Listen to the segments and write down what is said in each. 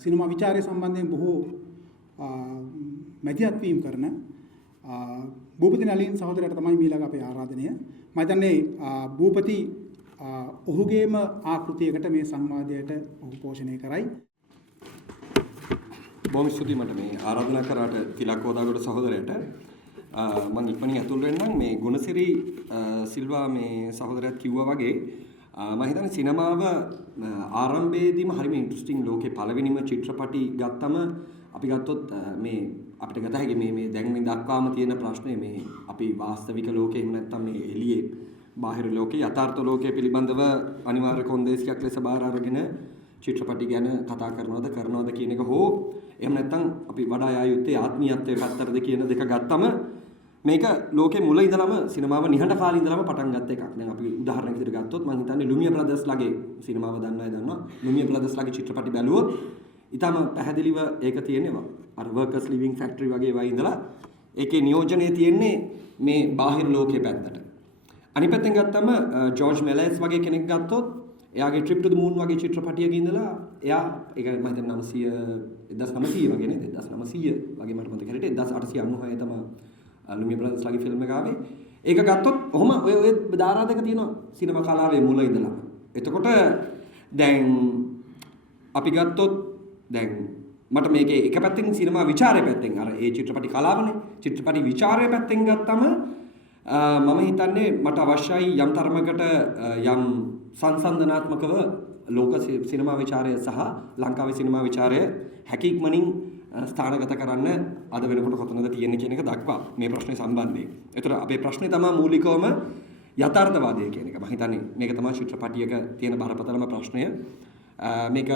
සිනමා විචාරය සම්බන්ධයෙන් බොහෝ මැදිහත් වීම කරන භූපති නලින් සහෝදරයාට තමයි මීළඟ අපේ ආරාධනය. මම හිතන්නේ භූපති ඔහුගේම ආකෘතියකට මේ සංවාදයට ඔහු පෝෂණය කරයි. බොහොම ස්තුතියි මට මේ ආරාධනා කරාට තිලක් වදාගොඩ සහෝදරයට. මම ඉක්මනින් ඇතුල් වෙන්නම්. මේ ගුණසිරි සිල්වා මේ සහෝදරයාත් කිව්වා වගේ මම හිතන්නේ සිනමාව ආරම්භයේදීම හරිම ඉන්ට්‍රස්ටිං ලෝකේ පළවෙනිම චිත්‍රපටි ගත්තම අපි ගත්තොත් මේ අපිට ගත හැකි මේ දැන් මේ දක්වාම තියෙන ප්‍රශ්නේ මේ අපි වාස්තවික ලෝකේ එහෙම නැත්නම් මේ එළියේ බාහිර ලෝකේ යථාර්ථ ලෝකයේ පිළිබඳව අනිවාර්ය කොන්දේසියක් ලෙස බාර අරගෙන චිත්‍රපටි ගැන කතා කරනවද කියන එක හෝ එහෙම නැත්නම් අපි වඩා යා යුත්තේ ආත්මීයත්වයේ පැත්තටද කියන දෙක ගත්තම මේක ලෝකේ මුල ඉඳලම සිනමාව නිහඬ කාලේ ඉඳලම පටන් ගත්ත එකක්. දැන් අපි උදාහරණයක් විදිහට ගත්තොත් මම හිතන්නේ ලුමියර් බ්‍රදර්ස් ලගේ සිනමාව දන්නවා. ලුමියර් බ්‍රදර්ස් ලගේ චිත්‍රපටි බැලුවොත් ඊටම පැහැදිලිව ඒක තියෙනවා. අර වර්කර්ස් ලිවිං ෆැක්ටරි වගේ වයි ඉඳලා ඒකේ නියෝජනයේ තියෙන්නේ මේ බාහිර ලෝකයේ පැත්තට. අනිත් පැත්තෙන් ගත්තම ජෝර්ජ් මෙලස් වගේ කෙනෙක් ගත්තොත් එයාගේ ට්‍රිප් ටු ද මූන් වගේ චිත්‍රපටියක ඉඳලා එයා ඒක මම හිතන්නේ 1900 වගේ නේද 1900 වගේ මට මතක හැටියට 1896 තමයි ලුමියර් බ්‍රදර්ස් ලගේ ෆිල්ම් එක ආවේ. ඒක ගත්තොත් ඔහොම ඔය ධාරා දෙක තියෙනවා සිනමා කලාවේ මුල ඉඳලා. එතකොට දැන් අපි ගත්තොත් දැන් මට මේකේ එක පැත්තකින් සිනමා විචාරය පැත්තෙන් අර ඒ චිත්‍රපටි කලාවනේ චිත්‍රපටි විචාරය පැත්තෙන් ගත්තම මම හිතන්නේ මට අවශ්‍යයි යම් තරමකට යම් සංසන්දනාත්මකව ලෝක සිනමා විචාරය සහ ලංකාවේ සිනමා විචාරය හැකියක්මනින් ස්ථානගත කරන්න අද වෙනකොට කොතනද තියෙන්නේ කියන එක දක්වා මේ ප්‍රශ්නේ සම්බන්ධයෙන්. ඒතර අපේ ප්‍රශ්නේ තමයි මූලිකවම යථාර්ථවාදය කියන එක. මම හිතන්නේ මේක තමයි චිත්‍රපටියක තියෙන බරපතලම ප්‍රශ්නය. මේක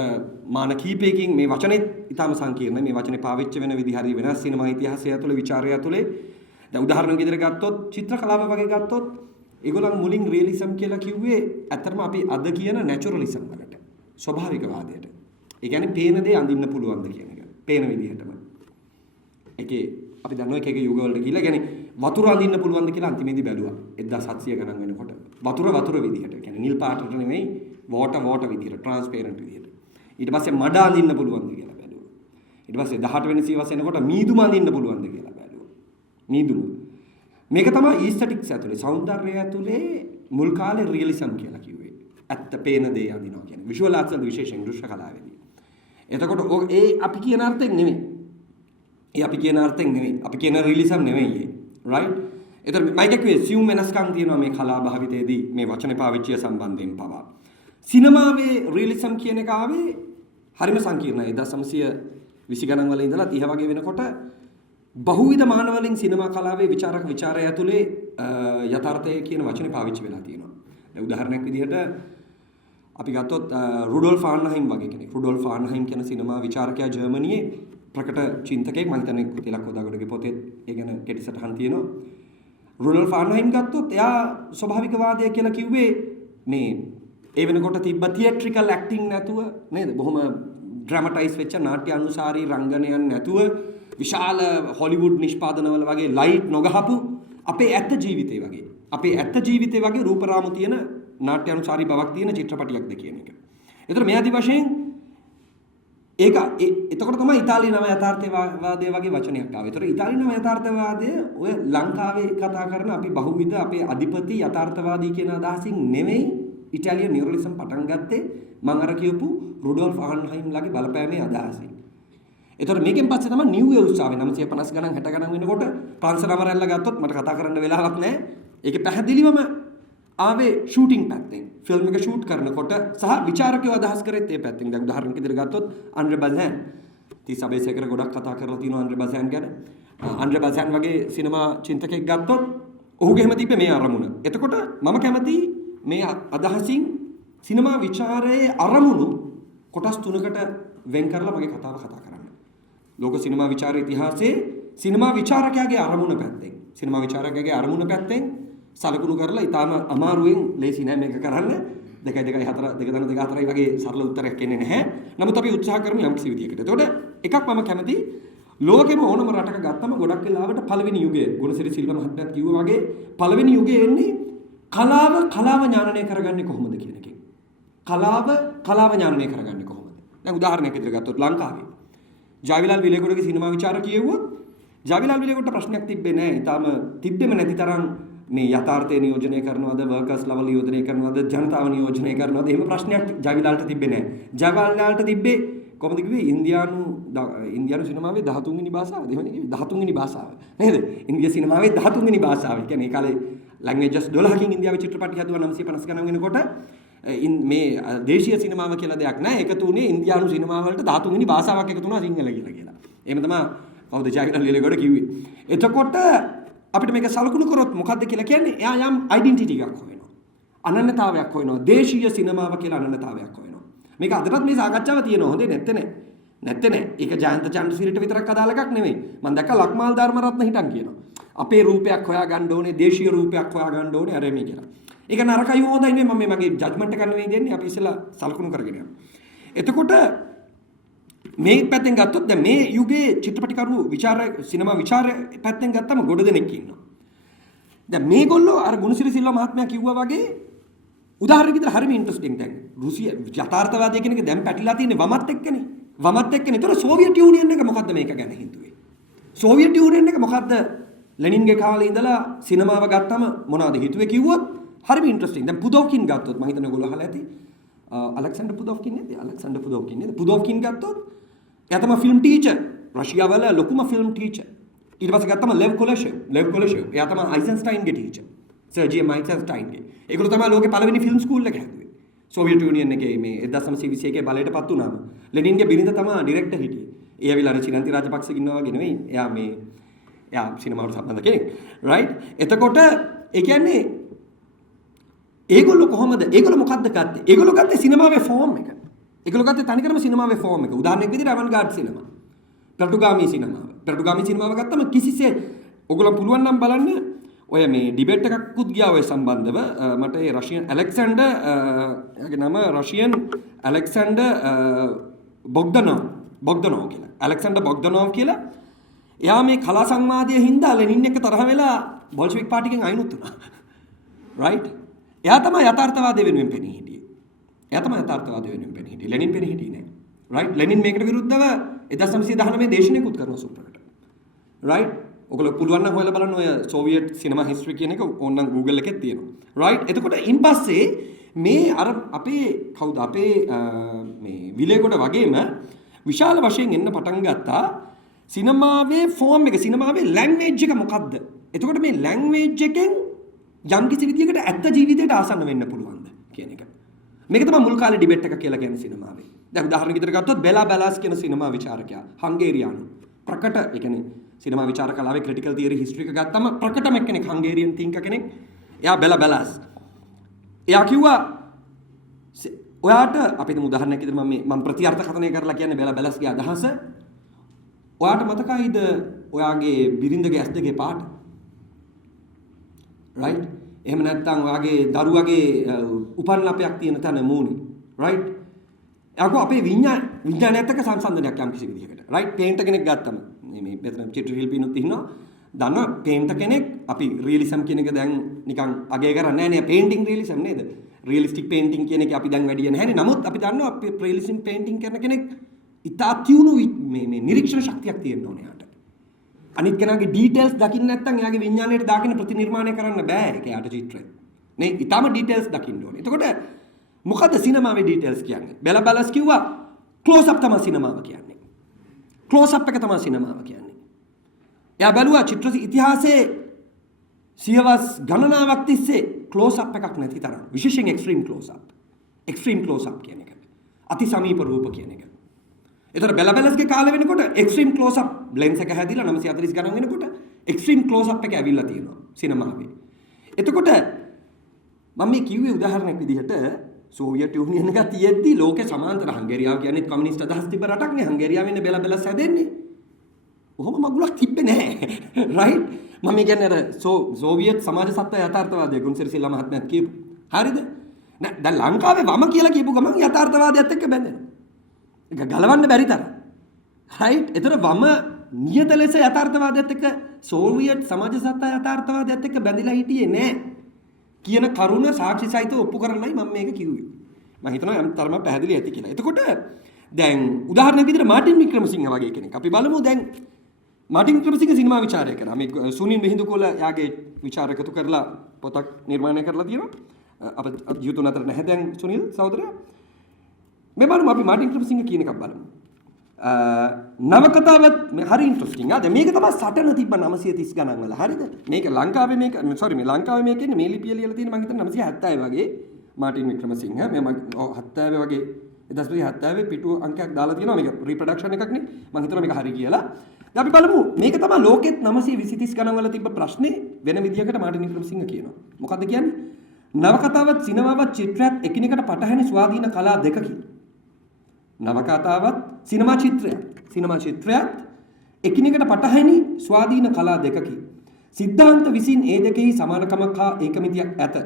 මාන කීපයකින් මේ වචනේ ඊටම සංකීර්ණයි. මේ වචනේ පාවිච්චි වෙන විදිහ හරි වෙනස් සිනමා ඉතිහාසය ඇතුළේ විචාරය ඇතුළේ දැන් උදාහරණයක් විදිහට ගත්තොත් චිත්‍ර කලාව වගේ ගත්තොත් ඒගොල්ලන් මුලින් රියලිසම් කියලා කිව්වේ ඇත්තටම අපි අද කියන නැචරලිසම් වලට ස්වභාවිකවාදයට. ඒ කියන්නේ පේන දේ අඳින්න පුළුවන්ද කියන එක. පේන විදිහටම. ඒකේ අපි දන්නවා එක යුගවලට ගිහිල්ලා කියන්නේ වතුර අඳින්න පුළුවන්ද කියලා අන්තිමේදී බැලුවා. 1700 ගණන් වෙනකොට. වතුර විදිහට. කියන්නේ නිල් පාටට නෙමෙයි වෝටර් විදිහට ට්‍රාන්ස්පරන්ට් විදිහට. ඊට පස්සේ මඩ අඳින්න පුළුවන්ද කියලා බැලුවා. ඊට පස්සේ 18 වෙනි සියවස එනකොට මීදුම අඳින්න පුළුවන්ද කියලා බැලුවා. මීදුම. මේක තමයි ඊස්තටික්ස් ඇතුලේ සෞන්දර්යය ඇතුලේ මුල් කාලේ රියලිසම් කියලා කිව්වේ. ඇත්ත පේන දේ අඳිනවා කියන්නේ. විෂුවල් ආර්ට්ස් වල විශේෂයෙන් දෘශ්‍ය කලාවේදී. එතකොට ඒ අපි කියන අර්ථයෙන් නෙමෙයි. අපි කියන රියලිසම් නෙමෙයි. රයිට්? ඒතර මම කිව්වේ සියුම් වෙනස්කම් තියෙනවා මේ කලා භාවිතයේදී මේ වචනේ පාවිච්චිය සම්බන්ධයෙන් පවා. සිනමාවේ රියලිසම් කියන එක ආවේ හරිම සංකීර්ණයි. 1920 ගණන් වල ඉඳලා 30 වගේ වෙනකොට බහුවිධ මානවලින් සිනමා කලාවේ විචාරය ඇතුලේ යථාර්ථය කියන වචනේ පාවිච්චි වෙලා තියෙනවා. දැන් උදාහරණයක් විදිහට අපි ගත්තොත් රුඩෝල්ෆ් ආන්හයිම් වගේ කෙනෙක්. රුඩෝල්ෆ් ආන්හයිම් කියන සිනමා විචාරකයා ජර්මනියේ ප්‍රකට චින්තකයෙක්. මම හිතන්නේ තිලක් වදාගොඩගේ පොතේ ඒ ගැන කෙටි සටහන් තියෙනවා. රුඩෝල්ෆ් ආන්හයිම් ගත්තොත් එයා ස්වභාවිකවාදය කියලා කිව්වේ මේ ඒ වෙනකොට තිබ්බ තියට්‍රිකල් ඇක්ටිං නැතුව නේද? බොහොම ඩ්‍රැමටයිස් වෙච්ච නාට්‍ය අනුසාරී රංගනයන් නැතුව විශාල හොලිවුඩ් නිෂ්පාදනවල වගේ ලයිට් නොගහපු අපේ ඇත්ත ජීවිතේ වගේ රූපරාමු තියෙන නාට්‍ය අනුසාරී බවක් තියෙන චිත්‍රපටියක්ද කියන එක. ඒතර මේ ආදි වශයෙන් එතකොට තමයි ඉතාලි නව යථාර්ථවාදය වගේ වචනයක් ආවේ. ඒතර ඉතාලි නව යථාර්ථවාදය ඔය ලංකාවේ කතා කරන අපි බහුවිධ අපේ අධිපති යථාර්ථවාදී කියන අදහසින් නෙමෙයි ඉතාලියන් නියුරලිසම් පටන් ගත්තේ මම අර කියපු රුඩෝල්ෆ් ආන්හයිම් ලගේ බලපෑමේ අදහසින්. ඒතර මේකෙන් පස්සේ තමයි නිව් වේව්ස් ආවේ 950 ගණන් 60 ගණන් වෙනකොට ප්‍රංශ නවරැල්ල ගත්තොත් මට කතා කරන්න වෙලාවක් නැහැ. ඒකේ පැහැදිලිවම ආවේ ෂූටින් පැත්තෙන්. ෆිල්ම් එක ෂූට් කරනකොට සහ විචාරකයෝ අදහස් කරෙත් ඒ පැත්තෙන්. දැන් උදාහරණයක් විදිහට ගත්තොත් අන්ඩ්‍රේ බසෑන්. තිසබේසේකර ගොඩක් කතා කරලා තියෙනවා අන්ඩ්‍රේ බසෑන් ගැන. අන්ඩ්‍රේ බසෑන් වගේ සිනමා චින්තකයෙක් ගත්තොත් ඔහුගේ හැම තිබ්බේ මේ අරමුණ. එතකොට මම කැමති මේ අදහසින් සිනමා විචාරයේ අරමුණු කොටස් තුනකට වෙන් කරලා මගේ කතාව කතා කරන්න. ලෝක සිනමා විචාර ඉතිහාසයේ සිනමා විචාරකයාගේ අරමුණ පැත්තෙන් සලකුණු කරලා ඊටාම අමාරුවෙන් ලේසි නෑ මේක කරන්න. 2.4 වගේ සරල උත්තරයක් එන්නේ නැහැ. නමුත් අපි උත්සාහ කරමු යම් කිසි විදියකට. එතකොට එකක් මම කැමති ලෝකෙම ඕනම රටක ගත්තම ගොඩක් වෙලාවට පළවෙනි යුගයේ ගුණසිරි සිල්වා මහත්මයාත් කිව්වා වගේ පළවෙනි යුගයේ එන්නේ කලාව ඥානනය කරගන්නේ කොහොමද කියන එකෙන්. කලාව ඥානනය කරගන්නේ කොහොමද? දැන් උදාහරණයක් විදිහට ගත්තොත් ලංකාවේ ජයවිලාල් විලේගොඩගේ සිනමා විචාර කියෙව්වොත් ජයවිලාල් විලේගොඩට ප්‍රශ්නයක් තිබ්බේ නැහැ. ඊටාම තිබ්බෙම නැති තරම් මේ යථාර්ථය නියෝජනය කරනවද වර්කර්ස් ලෙවල් නියෝජනය කරනවද ජනතාව නියෝජනය කරනවද එහෙම ප්‍රශ්නයක් ජයවිලාල්ට තිබ්බේ නැහැ. ජයවිලාල්ට තිබ්බේ කොහොමද කිව්වේ ඉන්දියානු සිනමාවේ 13 වෙනි භාෂාව දෙවෙනි කිව්වේ 13 වෙනි භාෂාව නේද? ඉන්දියා සිනමාවේ 13 වෙනි භාෂාව. ඒ කියන්නේ ඒ කාලේ ලැන්ග්වේජස් 12කින් ඉන්දියාවේ චිත්‍රපටි හදුවා 950 ගණන් වෙනකොට මේ දේශීය සිනමාව කියලා දෙයක් නැහැ. එකතු වුණේ ඉන්දියානු සිනමාව වලට 13 වෙනි භාෂාවක් එකතු වුණා සිංහල කියලා. එහෙම තමයි කවුද ජයවිලාල් විලේගොඩ කිව්වේ. එතකොට අපිට මේක සලකුණු කරොත් මොකද්ද කියලා කියන්නේ? එයා යම් ඩෙන්ටිටි එකක් හොයනවා. අනන්‍යතාවයක් හොයනවා. දේශීය සිනමාව කියලා අනන්‍යතාවයක් හොයනවා. මේක අදටත් මේ සාකච්ඡාව තියෙනවා. හොඳේ නැත්තේ නෑ. නැත්තේ නෑ. ඒක ජයන්ත චන්ද්‍රසිරිට විතරක් අදාළ එකක් නෙමෙයි. මම දැක්ක ලක්මාල් ධර්මරත්න හිටන් කියනවා. අපේ රූපයක් හොයා ගන්න ඕනේ, දේශීය රූපයක් හොයා ගන්න ඕනේ අර මේ කියලා. ඒක නරකයි හොඳයි නෙමෙයි. මම මගේ ජජ්මන්ට් එක නෙවෙයි දෙන්නේ. අපි ඉස්සෙල්ලා සලකුණු කරගෙන යමු. එතකොට මේ පැත්තෙන් ගත්තොත් දැන් මේ යුගයේ චිත්‍රපටිකරු සිනමා විචාර පැත්තෙන් ගත්තම ගොඩ දෙනෙක් ඉන්නවා. දැන් මේගොල්ලෝ අර ගුණසිරි සිල්වා මහත්මයා කිව්වා වගේ උදාහරණයක් විදිහට හරිම ඉන්ටරෙස්ටිං දැන් රුසිය යථාර්ථවාදය කියන එක දැන් පැටලලා තියෙන්නේ වමත් එක්කනේ. වමත් එක්කනේ. ඒතර සෝවියට් යූනියන් එක මොකද්ද මේක ගැන හිතුවේ? සෝවියට් යූනියන් එක මොකද්ද ලෙනින්ගේ කාලේ ඉඳලා සිනමාව ගත්තම මොනවද හිතුවේ කිව්වොත් හරිම ඉන්ටරෙස්ටිං. දැන් පුදොව්කින් ගත්තොත් මම හිතන්නේ ඔයගොල්ලෝ අහලා ඇති. අලෙක්සැන්ඩර් පුදොව්කින් නේද? අලෙක්සැන්ඩර් පුදොව්කින් නේද? පුදොව්කින් ගත්තොත් එයා තමයි ෆිල්ම් ටීචර්. රෂියාවල ලොකුම ෆිල්ම් ටීචර්. ඊට පස්සේ ගත්තම ලෙව් කොලෙෂෙව්. එයා තමයි අයිසන්ස්ටයින්ගේ ටීචර්. සර්ජියම් අයිසන්ස්ටයින්ගේ. ඒගොල්ලෝ තමයි ලෝකේ පළවෙනි ෆිල්ම් ස්කූල් එක හැදුවේ. සෝවියට් යූනියන් එකේ මේ 1921 බලයටපත් වුණාම ලෙනින්ගේ බිරිඳ තමයි ඩිරෙක්ටර් හිටියේ. ඒ ඇවිල්ලා චිරන්ති රාජපක්ෂ ඉන්නවා වගේ නෙවෙයි. එයා සිනමාවට සම්බන්ධ කෙනෙක්. රයිට්? එතකොට ඒ කියන්නේ ඒගොල්ලෝ මොකද්ද ගත්තේ? ඒගොල්ලෝ ගත්තේ සිනමාවේ ෆෝම් එක. ඒගොල්ලෝ ගත්තේ තනිකරම සිනමාවේ ෆෝම් එක. උදාහරණයක් විදිහට අවන්ගාඩ් සිනමා. පෙරටුගාමී සිනමාව ගත්තම කිසිසේ ඔයගොල්ලෝ පුළුවන් නම් බලන්න ඔය මේ ඩිබේට් එකක්කුත් ගියා ඔය සම්බන්ධව මට ඒ රෂියන් ඇලෙක්සැන්ඩර් එයාගේ නම රෂියන් ඇලෙක්සැන්ඩර් බොග්දනෝව් කියලා. ඇලෙක්සැන්ඩර් බොග්දනෝව් කියලා එයා මේ කලා සංවාදයේ හින්දා ලෙනින් එක්ක තරහ වෙලා බොල්ෂෙවික් පාර්ටියෙන් අයිනුත් වුණා. රයිට්? එයා තමයි යථාර්ථවාදය වෙනුවෙන් පෙනී හිටියේ. ලෙනින් පෙනී හිටියේ නෑ. රයිට්? ලෙනින් මේකට විරුද්ධව 1919 දේශනයකුත් කරනවා සුප්‍රකට. රයිට්? ඔයගොල්ලෝ පුළුවන් නම් හොයලා බලන්න ඔය සෝවියට් සිනමා හිස්ටරි කියන එක ඕනනම් Google එකේ තියෙනවා. රයිට්? එතකොට ඉන් පස්සේ මේ අර අපේ මේ විලේගොඩ වගේම විශාල වශයෙන් එන්න පටන් ගත්තා සිනමාවේ ෆෝම් එක, සිනමාවේ ලැන්ග්වේජ් එක මොකද්ද? එතකොට මේ ලැන්ග්වේජ් එකෙන් යම් කිසි විදියකට ඇත්ත ජීවිතයට ආසන්න වෙන්න පුළුවන්ද කියන එක. මේක තමයි මුල් කාලේ ඩිබේට් එකක් කියලා කියන්නේ සිනමාවේ. දැන් උදාහරණයක් විදිහට ගත්තොත් බෙලා බැලාස් කියන සිනමා විචාරකයා හංගේරියානු ප්‍රකට ඒ කියන්නේ සිනමා විචාර කලාවේ ක්‍රිටිකල් තියරි හිස්ටරි එක ගත්තම ප්‍රකටම කෙනෙක් හංගේරියන් තින්කර් කෙනෙක්. එයා බෙලා බැලාස්. එයා කිව්වා ඔයාට අපි තුමු උදාහරණයක් විදිහට මම ප්‍රතිඅර්ථකථනය කරලා කියන්නේ බෙලා බැලාස්ගේ අදහස. ඔයාට මතකයිද ඔයාගේ බිරිඳගේ ඇස් දෙකේ පාට? රයිට්? එහෙම නැත්නම් ඔයාගේ දරුවගේ උපන් ලපයක් තියෙන තැන මූණේ. රයිට්? එයාකෝ අපේ විඥානයත් එක්ක සංසන්දනයක් යම් කිසි විදිහකට. රයිට්? පේන්ටර් කෙනෙක් ගත්තම මේ මෙතන චිත්‍ර ශිල්පීනුත් ඉන්නවා. දන්නවා පේන්ටර් කෙනෙක් අපි රියලිසම් කියන එක දැන් නිකන් අගය කරන්නේ නැහැ නේ. පේන්ටිං රියලිසම් නේද? රියලිස්ටික් පේන්ටිං කියන එක අපි දැන් වැඩි නැහැ නේ. නමුත් අපි දන්නවා අපි රියලිසම් පේන්ටිං කරන කෙනෙක් ඉතා තියුණු මේ නිරීක්ෂණ ශක්තියක් තියෙන්න ඕනේ යාට. අනිත් කෙනාගේ ඩීටේල්ස් දකින්න නැත්නම් එයාගේ විඥාණයට දාගෙන ප්‍රතිනිර්මාණය කරන්න බෑ ඒක යාට චිත්‍රය. නේ ඊටම ඩීටේල්ස් දකින්න ඕනේ. එතකොට මොකද්ද සිනමාවේ ඩීටේල්ස් කියන්නේ? බෙලා බැලස් කිව්වා ක්ලෝස් අප් තමයි සිනමාව කියන්නේ. ක්ලෝස් අප් එක තමයි සිනමාව කියන්නේ. එයා බැලුවා චිත්‍ර ඉතිහාසයේ සියවස් ගණනාවක් තිස්සේ ක්ලෝස් අප් එකක් නැති තරම්. විශේෂයෙන් extreme close up. Extreme close up කියන එක. අති සමීප රූප කියන එක. එතකොට බෙලා බැලස්ගේ කාලේ වෙනකොට එක්ස්ට්‍රීම් ක්ලෝස් අප් ලෙන්ස් එක හැදිලා 940 ගණන් වෙනකොට එක්ස්ට්‍රීම් ක්ලෝස් අප් එක ඇවිල්ලා තියෙනවා සිනමාවේ. එතකොට මම මේ කිව්වේ උදාහරණයක් විදිහට සෝවියට් යුනියන් එක තියෙද්දි ලෝකේ සමාන්තර හංගේරියාව කියන්නේ කමියුනිස්ට් අදහස් තිබ්බ රටක් නේ. හංගේරියාවෙන් බෙලා බැලස් හැදෙන්නේ. ඔහොම මගුලක් තිබ්බේ නැහැ. රයිට්? මම කියන්නේ අර සෝවියට් සමාජ සත්ත්ව යථාර්ථවාදය ගුණසිරි සිල්වා මහත්මයාත් කියපු. හරිද? දැන් ලංකාවේ වම කියලා කියපු ගමන් යථාර්ථවාදයත් එක්ක බැඳෙනවා. ඒක ගලවන්න බැරි තරම්. රයිට්? ඒතර වම නියත ලෙස යථාර්ථවාදයත් එක්ක සෝවියට් සමාජ සත්ත්ව යථාර්ථවාදයත් එක්ක බැඳිලා හිටියේ නෑ. කියන කරුණ සාක්ෂි සහිතව ඔප්පු කරන්නයි මම මේක කිව්වේ. මම හිතනවා යම් තරමක් පැහැදිලි ඇති කියලා. එතකොට දැන් උදාහරණයක් විදිහට මාටින් වික්‍රමසිංහ වගේ කෙනෙක්. අපි බලමු දැන් මාටින් වික්‍රමසිංහ සිනමා විචාරය කරා. මේ සුනිල් මිහිඳුකොළ යාගේ විචාර එකතු කරලා පොතක් නිර්මාණය කරලා තියෙනවා. අප YouTube අතර නැහැ දැන් සුනිල් සහෝදරයා. මේ බලමු අපි මාටින් වික්‍රමසිංහ කියන එකක් බලමු. නවකතාවත් හරි ඉන්ට්‍රස්ටිං. ආ දැන් මේක තමයි සටන තිබ්බ 930 ගණන් වල. හරිද? මේක ලංකාවේ මේක මේ ලංකාවේ මේක ඉන්නේ මේ ලිපිය ලියලා තියෙන මම හිතන්නේ 970 වගේ මාටින් වික්‍රමසිංහ. මේ 70 වගේ 1970 පිටු අංකයක් දාලා තියෙනවා. මේක රීප්‍රොඩක්ෂන් එකක් නේ. මම හිතනවා මේක හරි කියලා. දැන් අපි බලමු මේක තමයි ලෝකෙත් 920 ගණන් වල තිබ්බ ප්‍රශ්නේ වෙන විදියකට මාටින් වික්‍රමසිංහ කියනවා. මොකද්ද කියන්නේ? නවකතාවත් සිනමාවත් චිත්‍රයත් එකිනෙකට පටහැනි ස්වාධීන කලා දෙකකි. නවකතාවත් සිනමා චිත්‍රයත් එකිනෙකට පටහැනි ස්වාධීන කලා දෙකකි. සිද්ධාන්ත විසින් ඒ දෙකෙහි සමානකමක් හා ඒකමිතියක් ඇත.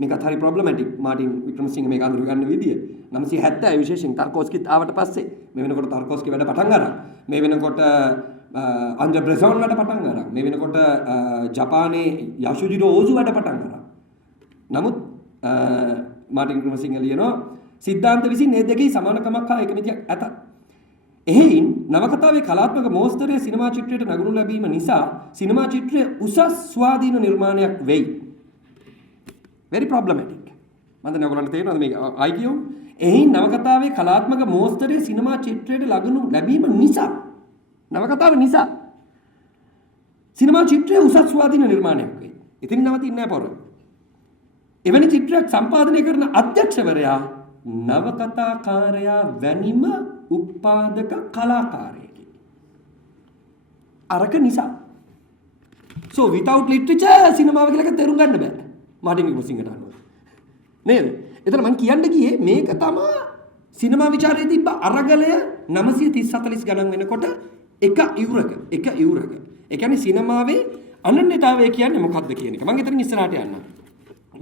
මේකත් හරි ප්‍රොබ්ලමැටික් මාටින් වික්‍රමසිංහ මේක අඳුර ගන්න විදිය. 970 විශේෂයෙන් තර්කෝස්කිත් ආවට පස්සේ මේ වෙනකොට තර්කෝස්කි වැඩ පටන් අරන්. මේ වෙනකොට අන්ඩර් බ්‍රෙසෝන් වැඩ පටන් අරන්. මේ වෙනකොට ජපානයේ යසුජිරෝ ඕසු වැඩ පටන් අරන්. නමුත් මාටින් වික්‍රමසිංහ ලියනවා සිද්ධාන්ත විසින් මේ දෙකේ සමානකමක් හා එකමිතියක් ඇත. එහෙයින් නවකතාවේ කලාත්මක මෝස්තරය සිනමා චිත්‍රයට නගනු ලැබීම නිසා සිනමා චිත්‍රය උසස් ස්වාධීන නිර්මාණයක් වෙයි. very problematic. මම දැන් ඔයගොල්ලන්ට තේරෙනවද මේක? ආයි කියමු. එහෙයින් නවකතාවේ කලාත්මක මෝස්තරය සිනමා චිත්‍රයට නගනු ලැබීම නිසා නවකතාව නිසා සිනමා චිත්‍රය උසස් ස්වාධීන නිර්මාණයක් වෙයි. ඉතින් නවතින්නේ නැහැ පොර. එවැනි චිත්‍රයක් සම්පාදනය කරන අධ්‍යක්ෂවරයා නවකතාකාරයා වැනිම උත්පාදක කලාකාරයෙකි. අරක නිසා. So without literature සිනමාව කියලා එක තේරුම් ගන්න බෑ. මාටින් වික්‍රමසිංහට අනුව. නේද? එතන මම කියන්න ගියේ මේක තමයි සිනමා විචාරයේ තිබ්බ අරගලය 930 ගණන් වෙනකොට එක ඉවුරක. ඒ කියන්නේ සිනමාවේ අනන්‍යතාවය කියන්නේ මොකක්ද කියන එක. මම එතනින් ඉස්සරහට යන්නම්.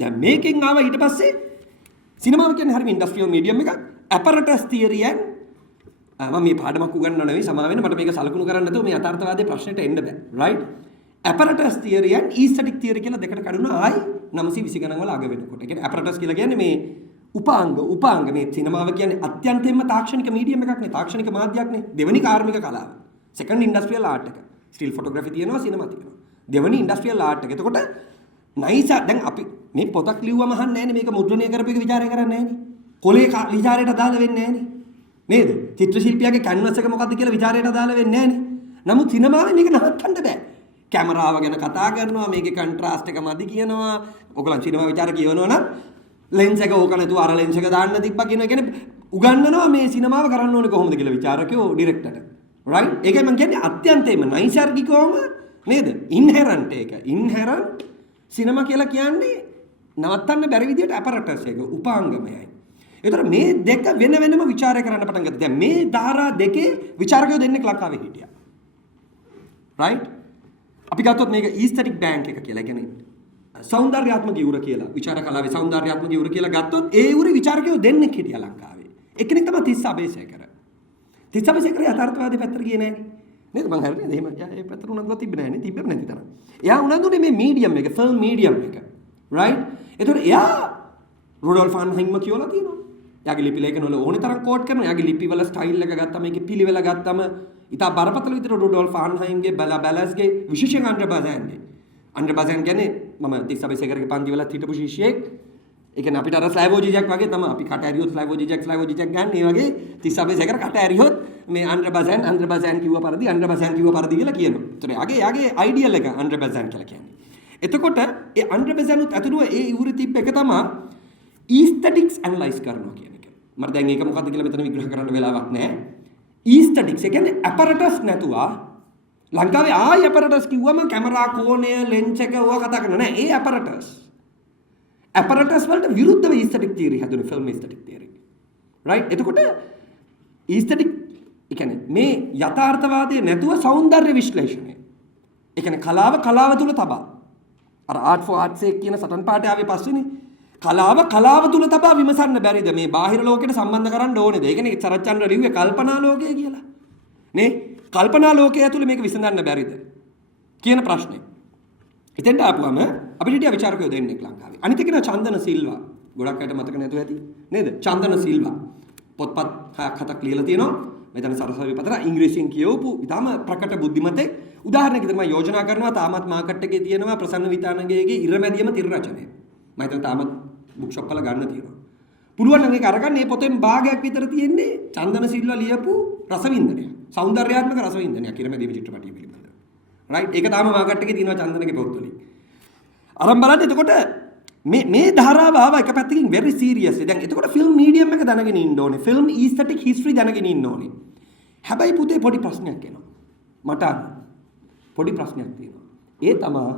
දැන් මේකෙන් ආවා ඊට පස්සේ සිනමාව කියන්නේ හරිම ඉන්ඩස්ට්‍රියල් මීඩියම් එකක්. ඇපරටස් තියරි and මම මේ පාඩමක් උගන්වන්න නෙවෙයි සමා වෙන්න මට මේක සලකුණු කරන්න නැතුව මේ යථාර්ථවාදී ප්‍රශ්නෙට එන්න බෑ. right? ඇපරටස් theory and aesthetic theory කියලා දෙකට කඩුණා ආයි 920 ගණන් වල අග වෙනකොට. ඒ කියන්නේ ඇපරටස් කියලා කියන්නේ මේ උපාංග මේ සිනමාව කියන්නේ අත්‍යන්තයෙන්ම තාක්ෂණික මීඩියම් එකක් නේ. තාක්ෂණික මාධ්‍යයක් නේ. දෙවෙනි කාර්මික කලාව. සෙකන්ඩ් ඉන්ඩස්ට්‍රියල් ආර්ට් එක. ස්ටිල් ෆොටෝග්‍රැෆි තියෙනවා සිනමා තියෙනවා. දෙවෙනි ඉන්ඩස්ට්‍රියල් ආර්ට් එක. එතකොට නයිසා දැන් අපි මේ පොතක් ලිව්වම අහන්නේ නැහැනේ මේක මුද්‍රණය කරපු එක විචාරය කරන්නේ නැහැනේ. කොලේ විචාරයට අදාළ වෙන්නේ නැහැනේ. නේද? චිත්‍ර ශිල්පියාගේ කැන්වස් එක මොකද්ද කියලා විචාරයට අදාළ වෙන්නේ නැහැනේ. නමුත් සිනමාවේ මේක නවත්තන්න බෑ. කැමරාව ගැන කතා කරනවා මේකේ කන්ට්‍රාස්ට් එක මදි කියනවා. ඔයගොල්ලන් සිනමා විචාර කියවනවා නම් ලෙන්ස් එක ඕක නැතුව අර ලෙන්ස් එක දාන්න තිබ්බා කියන එක කියන්නේ උගන්වනවා මේ සිනමාව කරන්න ඕනේ කොහොමද කියලා විචාරකයෝ ඩිරෙක්ටර්ට. right? ඒකයි මම කියන්නේ අත්‍යන්තයෙන්ම නයිසර්ගිකවම නේද? ඉන්හෙරන්ට් එක. ඉන්හෙරන්ට් සිනමා කියලා කියන්නේ නවත්තන්න බැරි විදියට ඇපරටස් එක උපාංගමයයි. ඒතර මේ දෙක වෙන වෙනම විචාරය කරන්න පටන් ගත්තා. දැන් මේ ධාරා දෙකේ විචාරකයෝ දෙන්නෙක් ලංකාවේ හිටියා. right? අපි ගත්තොත් මේක ඊස්තටික් බැංක් එක කියලා. කියන්නේ සෞන්දර්යාත්මක ඉවුර කියලා. විචාර කලාවේ සෞන්දර්යාත්මක ඉවුර කියලා ගත්තොත් ඒ ඉවුරේ විචාරකයෝ දෙන්නෙක් හිටියා ලංකාවේ. එක්කෙනෙක් තමයි තිස්ස අබේසේකර. තිස්ස අබේසේකර යථාර්ථවාදී පැත්තට ගියේ නැහැ නේද? මං හරිනේ. එහෙම ඒ පැත්තට උනන්දුවක් තිබ්බේ නැහැ නේ. තිබ්බෙම නැති තරම්. එයා උනන්දුනේ මේ මීඩියම් එක, ෆිල්ම් මීඩියම් එක. right? ඒතකොට එයා රුඩෝල්ෆ් ආන්හයිම්ම කියලා තියෙනවා. එයාගේ ලිපි ලේඛන වල ඕනේ තරම් කෝට් කරනවා. එයාගේ ලිපි වල ස්ටයිල් එක ගත්තම මේකේ පිළිවෙල ගත්තම ඉතා බරපතල විදිහට රුඩෝල්ෆ් ආන්හයිම්ගේ බැලස්ගේ විශේෂයෙන් අන්ඩර් බාසෑන් කියන්නේ මම තිස්ස අබේසේකරගේ පන්ති වලත් හිටපු ශිෂ්‍යයෙක්. ඒ කියන්නේ අපිට අර ස්ලයිවෝ ජිජක් වගේ තමයි අපි කට ඇරියොත් ස්ලයිවෝ ජිජක් ගන්න. ඒ වගේ තිස්ස අබේසේකර කට ඇරියොත් මේ අන්ඩර් බාසෑන් කිව්ව පරිදි කියලා කියනවා. ඒතර යාගේ අයිඩියල් එක අන්ඩර් බාසෑන් කියලා කියන්නේ. එතකොට ඒ අන්ඩර් බාසෑනුත් ඇතුළුව ඒ ඉවුරේ තිබ්බ එක තමයි ඊස්තටික්ස් ඇනලයිස් කරනවා කියන එක. මට දැන් ඒක මොකක්ද කියලා මෙතන විග්‍රහ කරන්න වෙලාවක් නැහැ. ඊස්තටික්ස් ඒ කියන්නේ ඇපරටස් නැතුව ලංකාවේ ආයි ඇපරටස් කිව්වම කැමරා කෝණය ලෙන්ස් එක ඕවා කතා කරනවා නෑ. ඒ ඇපරටස් වලට විරුද්ධව aesthetic theory හදුනේ film aesthetic theory. right? එතකොට ඊස්තටික් ඒ කියන්නේ මේ යථාර්ථවාදයේ නැතුව සෞන්දර්ය විශ්ලේෂණය. ඒ කියන්නේ කලාව තුල තබා. අර ආර්ට් ෆෝ ආර්ට්ස් එක කියන සටන් පාඩේ ආවේ පස්සේනේ. කලාව තුල තබා විමසන්න බැරිද මේ බාහිර ලෝකයට සම්බන්ධ කරන්න ඕනේද? ඒ කියන්නේ සරච්චන්ද්‍ර ලිව්වේ කල්පනා ලෝකය කියලා. නේ? කල්පනා ලෝකයේ ඇතුලේ මේක විසඳන්න බැරිද කියන ප්‍රශ්නේ. ඉතින්ට ආපුවම අපිට හිටියා විචාරකයෝ දෙන්නෙක් ලංකාවේ. අනිත් කෙනා චන්දන සිල්වා. ගොඩක් අයට මතක නැතුව ඇති. නේද? චන්දන සිල්වා. පොත්පත් හතක් ලියලා තියෙනවා. මෙතන සරසවි පතර ඉංග්‍රීසියෙන් කියවපු ඉතාම ප්‍රකට බුද්ධිමතෙක් උදාහරණයක් විදිහට මම යෝජනා කරනවා තාමත් මාකට් එකේ තියෙනවා ප්‍රසන්න විතානගේගේ ඉරමැදියම තිර රචනය. මම හිතන තාමත් බුක් ෂොප් වල ගන්න තියෙනවා. පුළුවන් නම් ඒක අරගන්න මේ පොතෙන් භාගයක් විතර තියෙන්නේ චන්දන සිල්වා ලියපු රසවින්දනය. සෞන්දර්යාත්මක රසවින්දනයක් ඉරමැදියම චිත්‍රපටය පිළිබඳව. රයිට් ඒක තාම මාකට් එකේ තියෙනවා චන්දනගේ පොත්වලින්. අරන් බලන්න එතකොට මේ ධාරාව ආව එක පැත්තකින් very seriously. දැන් එතකොට ෆිල්ම් මීඩියම් එක දැනගෙන ඉන්න ඕනේ. ෆිල්ම් ඊස්තටික් හිස්ටරි දැනගෙන ඉන්න ඕනේ. හැබැයි පුතේ පොඩි ප්‍රශ්නයක් එනවා. මට පොඩි ප්‍රශ්නයක් තියෙනවා. ඒ තමයි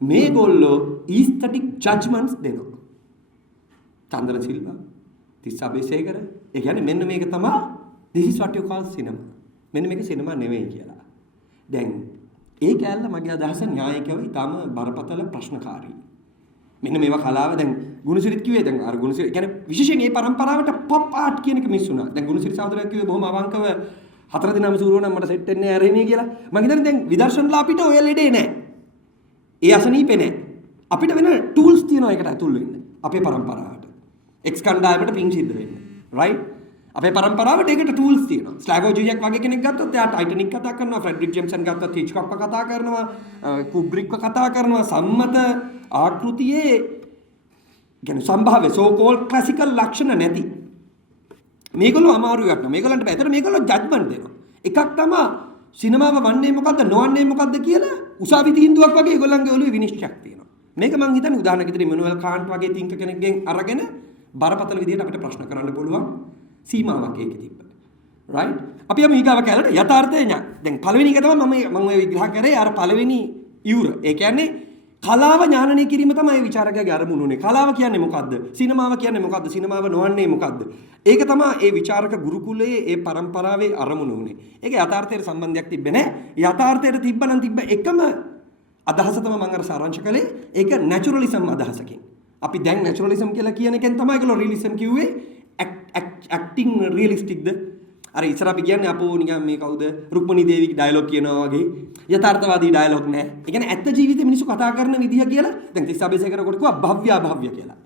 මේගොල්ලෝ ඊස්තටික් ජජ්මන්ට්ස් දෙනවා. චන්දන සිල්වා, තිස්සා බේසේකර. ඒ කියන්නේ මෙන්න මේක තමයි this is what you call cinema. මෙන්න මේක සිනමා නෙවෙයි කියලා. දැන් ඒ කැලල මගේ අදහස න්‍යායිකව ඊටම බරපතල ප්‍රශ්නකාරී. මෙන්න මේවා කලාව දැන් ගුණසිරිත් කිව්වේ දැන් අර ගුණසිරිත් කියන්නේ විශේෂයෙන් මේ પરම්පරාවට පොප් ආර්ට් කියන එක මිස් වුණා. දැන් ගුණසිරිත් සහෝදරයා කිව්වේ බොහොම අවංකව 4 දිනම සූරුව නම් මට සෙට් වෙන්නේ නැහැ අරෙන්නේ කියලා. මම හිතන්නේ දැන් විදර්ශනලා අපිට ඔය ලෙඩේ නැහැ. ඒ අසනීපේ නැහැ. අපිට වෙන ටූල්ස් තියෙනවා ඒකට ඇතුල් වෙන්න. අපේ પરම්පරාවට. එක්ස් කණ්ඩායමට පින් සිද්ධ වෙන්න. රයිට්? අපේ પરම්පරාවට ඒකට ටූල්ස් තියෙනවා. ස්ලෑවෝ ජියක් වගේ කෙනෙක් ගත්තොත් එයා ටයිටනික් කතා කරනවා, ෆ්‍රෙඩරික් ජේම්සන් ගත්තොත් හිච්කොක්ව කතා කරනවා, කුබ්රික්ව කතා කරනවා, සම්මත ආකෘතියේ කියන්නේ සම්භාව්‍ය සෝ කෝල් ක්ලාසිකල් ලක්ෂණ නැති. මේගොල්ලෝ අමාරු එකක් නෑ. මේගොල්ලන්ට බෑ. ඒතර මේගොල්ලෝ ජජ්මන්ට් දෙනවා. එකක් තමයි සිනමාව වන්නේ මොකද්ද නොවන්නේ මොකද්ද කියලා උසාවි තීන්දුවක් වගේ ඒගොල්ලන්ගේ ඔළුවේ විනිශ්චයක් තියෙනවා. මේක මම හිතන්නේ උදාහරණයක් විදිහට ඉමනුවෙල් කාන්ට් වගේ තින්ක කෙනෙක්ගෙන් අරගෙන බරපතල විදිහට අපිට ප්‍රශ්න කරන්න පුළුවන් සීමාවක් ඒකේ තිබ්බ. රයිට්? අපි යමු ඊගාව කැලට යථාර්ථය ඥා. දැන් පළවෙනි එක තමයි මම ඔය විග්‍රහ කරේ අර පළවෙනි යුර. ඒ කියන්නේ කලාව ඥානනය කිරීම තමයි විචාරකයාගේ අරමුණ උනේ. කලාව කියන්නේ මොකද්ද? සිනමාව කියන්නේ මොකද්ද? සිනමාව නොවන්නේ මොකද්ද? ඒක තමයි ඒ විචාරක ගුරුකුලයේ ඒ પરම්පරාවේ අරමුණ උනේ. ඒක යථාර්ථයට සම්බන්ධයක් තිබ්බේ නැහැ. යථාර්ථයට තිබ්බනම් තිබ්බ එකම අදහස තමයි මම අර සාරාංශ කළේ. ඒක නැචරලිසම් අදහසකින්. අපි දැන් නැචරලිසම් කියලා කියන එකෙන් තමයි ඒගොල්ලෝ රියලිසම් කිව්වේ. ඇක්ටිං රියලිස්ටික්ද? අර ඉස්සර අපි කියන්නේ අපෝ නිකන් මේ කවුද රුක්මනී දේවිගේ ඩයලොග් කියනවා වගේ යථාර්ථවාදී ඩයලොග් නෑ. ඒ කියන්නේ ඇත්ත ජීවිතේ මිනිස්සු කතා කරන විදිහ කියලා දැන් තිස්සා බේසේකර කොට කිව්වා භව්‍ය අභව්‍ය කියලා.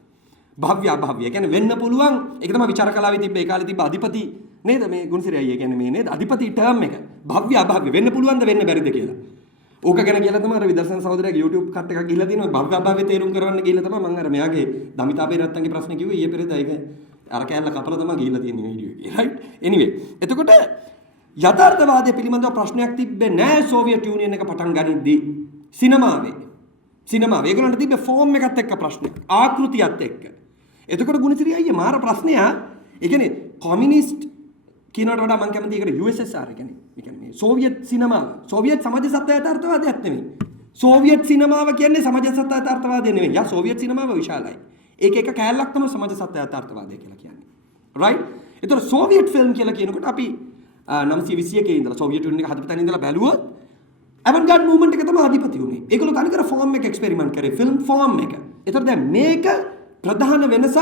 භව්‍ය අභව්‍ය. ඒ කියන්නේ වෙන්න පුළුවන් ඒක තමයි විචාර කලාවේ තිබ්බ ඒ කාලේ තිබ්බ අධිපති නේද මේ ගුණසිරි අයියා කියන්නේ මේ නේද අධිපති ටර්ම් එක. භව්‍ය අභව්‍ය වෙන්න පුළුවන්ද වෙන්න බැරිද කියලා. ඕක ගැන කියලා තමයි අර විදර්ශන සහෝදරයාගේ YouTube කට් එකක් ගිහලා තිනවා භව්‍ය අභව්‍ය තේරුම් කරවන්න ගිහලා තමයි මම අර මෙයාගේ දමිතාපේ රත්නන්ගේ ප්‍රශ්නේ කිව්වේ ඊයේ පෙරේදා ඒක අර කැලල කපලා තමයි ගිහිල්ලා තියෙන්නේ වීඩියෝ එකේ. රයිට්? එනිවේ. එතකොට යථාර්ථවාදය පිළිබඳව ප්‍රශ්නයක් තිබ්බේ නැහැ සෝවියට් යුනියන් එක පටන් ගනිද්දී. සිනමාවේ. ඒගොල්ලන්ට තිබ්බේ ෆෝම් එකත් එක්ක ප්‍රශ්නයක්. ආකෘතියත් එක්ක. එතකොට ගුණසිරි අයියේ මාර ප්‍රශ්නය ඒ කියන්නේ කොමියුනිස්ට් කියනකට වඩා මම කැමති ඒකට USSR ඒ කියන්නේ මේ සෝවියට් සිනමාව. සෝවියට් සමාජ සත්‍ය යථාර්ථවාදයක් නෙමෙයි. සෝවියට් සිනමාව කියන්නේ සමාජ සත්‍ය යථාර්ථවාදය නෙමෙයි. යා සෝවියට් සිනමාව විශාලයි. ඒක එක කෑල්ලක් තමයි සමාජ සත්‍ය යථාර්ථවාදය කියලා කියන්නේ. රයිට්? ඒතර සෝවියට් ෆිල්ම් කියලා කියනකොට අපි 921 ඉඳලා සෝවියට් යුනියන් එක හදපු තැන ඉඳලා බැලුවොත් අවන්ගාඩ් මූවමන්ට් එක තමයි අධිපති උනේ. ඒගොල්ලෝ තනිකර ෆෝම් එක එක්ස්පෙරිමන්ට් කරේ ෆිල්ම් ෆෝම් එක. ඒතර දැන් මේක ප්‍රධාන වෙනසක්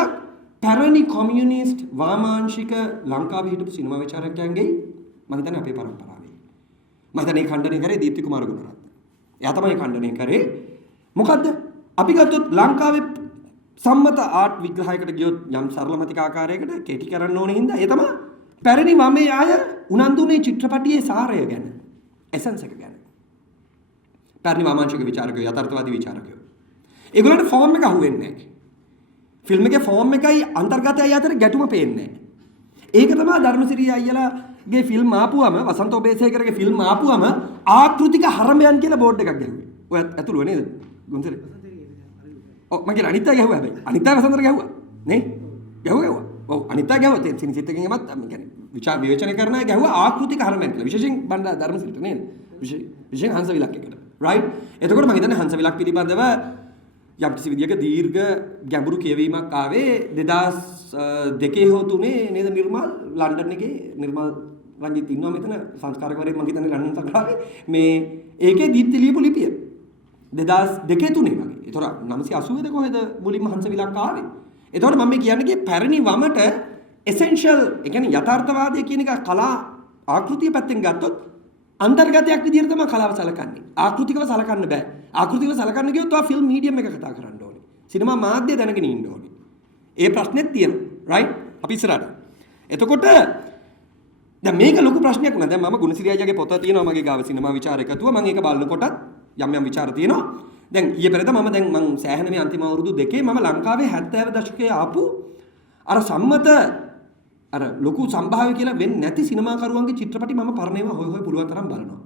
පැරණි කොමියුනිස්ට් වාමාංශික ලංකාවේ හිටපු සිනමා විචාරකයන්ගේ මම හිතන්නේ අපේ පරම්පරාවේ. මම හිතන්නේ ඛණ්ඩනය කරේ දීප්ති කුමාර ගුණරත්න. එයා තමයි ඛණ්ඩනය කරේ. මොකද්ද? අපි ගත්තොත් ලංකාවේ සම්මත ආර්ට් විග්‍රහයකට ගියොත් යම් සරලමතික ආකාරයකට කෙටි කරන්න ඕනේ හින්දා ඒ තමයි පැරණි වමේ ආය උනන්දුනේ චිත්‍රපටියේ සාරය ගැන එසන්ස් එක ගැන පැරණි වාමාංශික විචාරකයෝ යථාර්ථවාදී විචාරකයෝ ඒගොල්ලන්ට ෆෝම් එක අහුවෙන්නේ නැහැ ෆිල්ම් එකේ ෆෝම් එකයි අන්තර්ගතයයි අතර ගැටුම පේන්නේ නැහැ ඒක තමයි ධර්මසිරි අයියලාගේ ෆිල්ම් ආපුවම වසන්ත ඔබේසේකරගේ ෆිල්ම් ආපුවම ආකෘතික හරඹයන් කියලා බෝඩ් එකක් ගැහුවේ ඔය ඇතුළුව නේද ගුන්සරේ මගේ අනිත්තා ගැහුවා හැබැයි අනිත්තා වසන්තර ගැහුවා නේ ගැහුවා ඔව් අනිත්තා ගැහුවා තෙන් සිනිසිත් එකෙන් එමත් يعني විචාර විවේචනය කරන අය ගැහුවා ආකෘතික හරමෙන් කියලා විශේෂයෙන් බණ්ඩා ධර්මසිරිට නේද විශේෂයෙන් හංස විලක් එකට රයිට් එතකොට මම හිතන්නේ හංස විලක් පිළිබඳව යම් කිසි විදියක දීර්ඝ ගැඹුරු කියවීමක් ආවේ 2002 හෝ 3 නේද නිර්මල් ලන්ඩන් එකේ නිර්මල් රංජිත් ඉන්නවා මෙතන සංස්කාරකවරයෙක් මම හිතන්නේ ලන්ඩන් සකරාවේ මේ ඒකේ දීප්ති ලියපු ලිපිය 2002 3 වගේ. ඒතොර 980 ද කොහෙද මුලින්ම හංස විලක් ආවේ. ඒතකොට මම කියන්නේ පැරණි වමට essential ඒ කියන්නේ යථාර්ථවාදය කියන එක කලා ආකෘතිය පැත්තෙන් ගත්තොත් අන්තර්ගතයක් විදිහට තමයි කලාව සලකන්නේ. ආකෘතිකව සලකන්න බෑ. ආකෘතිකව සලකන්න ගියොත් ඔය ෆිල්ම් මීඩියම් එක කතා කරන්න ඕනේ. සිනමා මාධ්‍ය දැනගෙන ඉන්න ඕනේ. ඒ ප්‍රශ්නෙත් තියෙනවා. රයිට්? අපි ඉස්සරහට. එතකොට දැන් මේක ලොකු ප්‍රශ්නයක් නේ. දැන් මම ගුණසිරි අයියාගේ පොත තියෙනවා මගේ ගාව සිනමා විචාර එකතුව. මම ඒක බලනකොටත් යම් යම් විචාර තියෙනවා. දැන් ඊයේ පෙරේද මම සෑහෙන මේ අන්තිම අවුරුදු දෙකේ මම ලංකාවේ 70 දශකයේ ආපු අර සම්මත අර ලොකු සම්භාව්‍ය කියලා වෙන්නේ නැති සිනමාකරුවන්ගේ චිත්‍රපටි මම පරණේව හොය පුළුවන් තරම් බලනවා.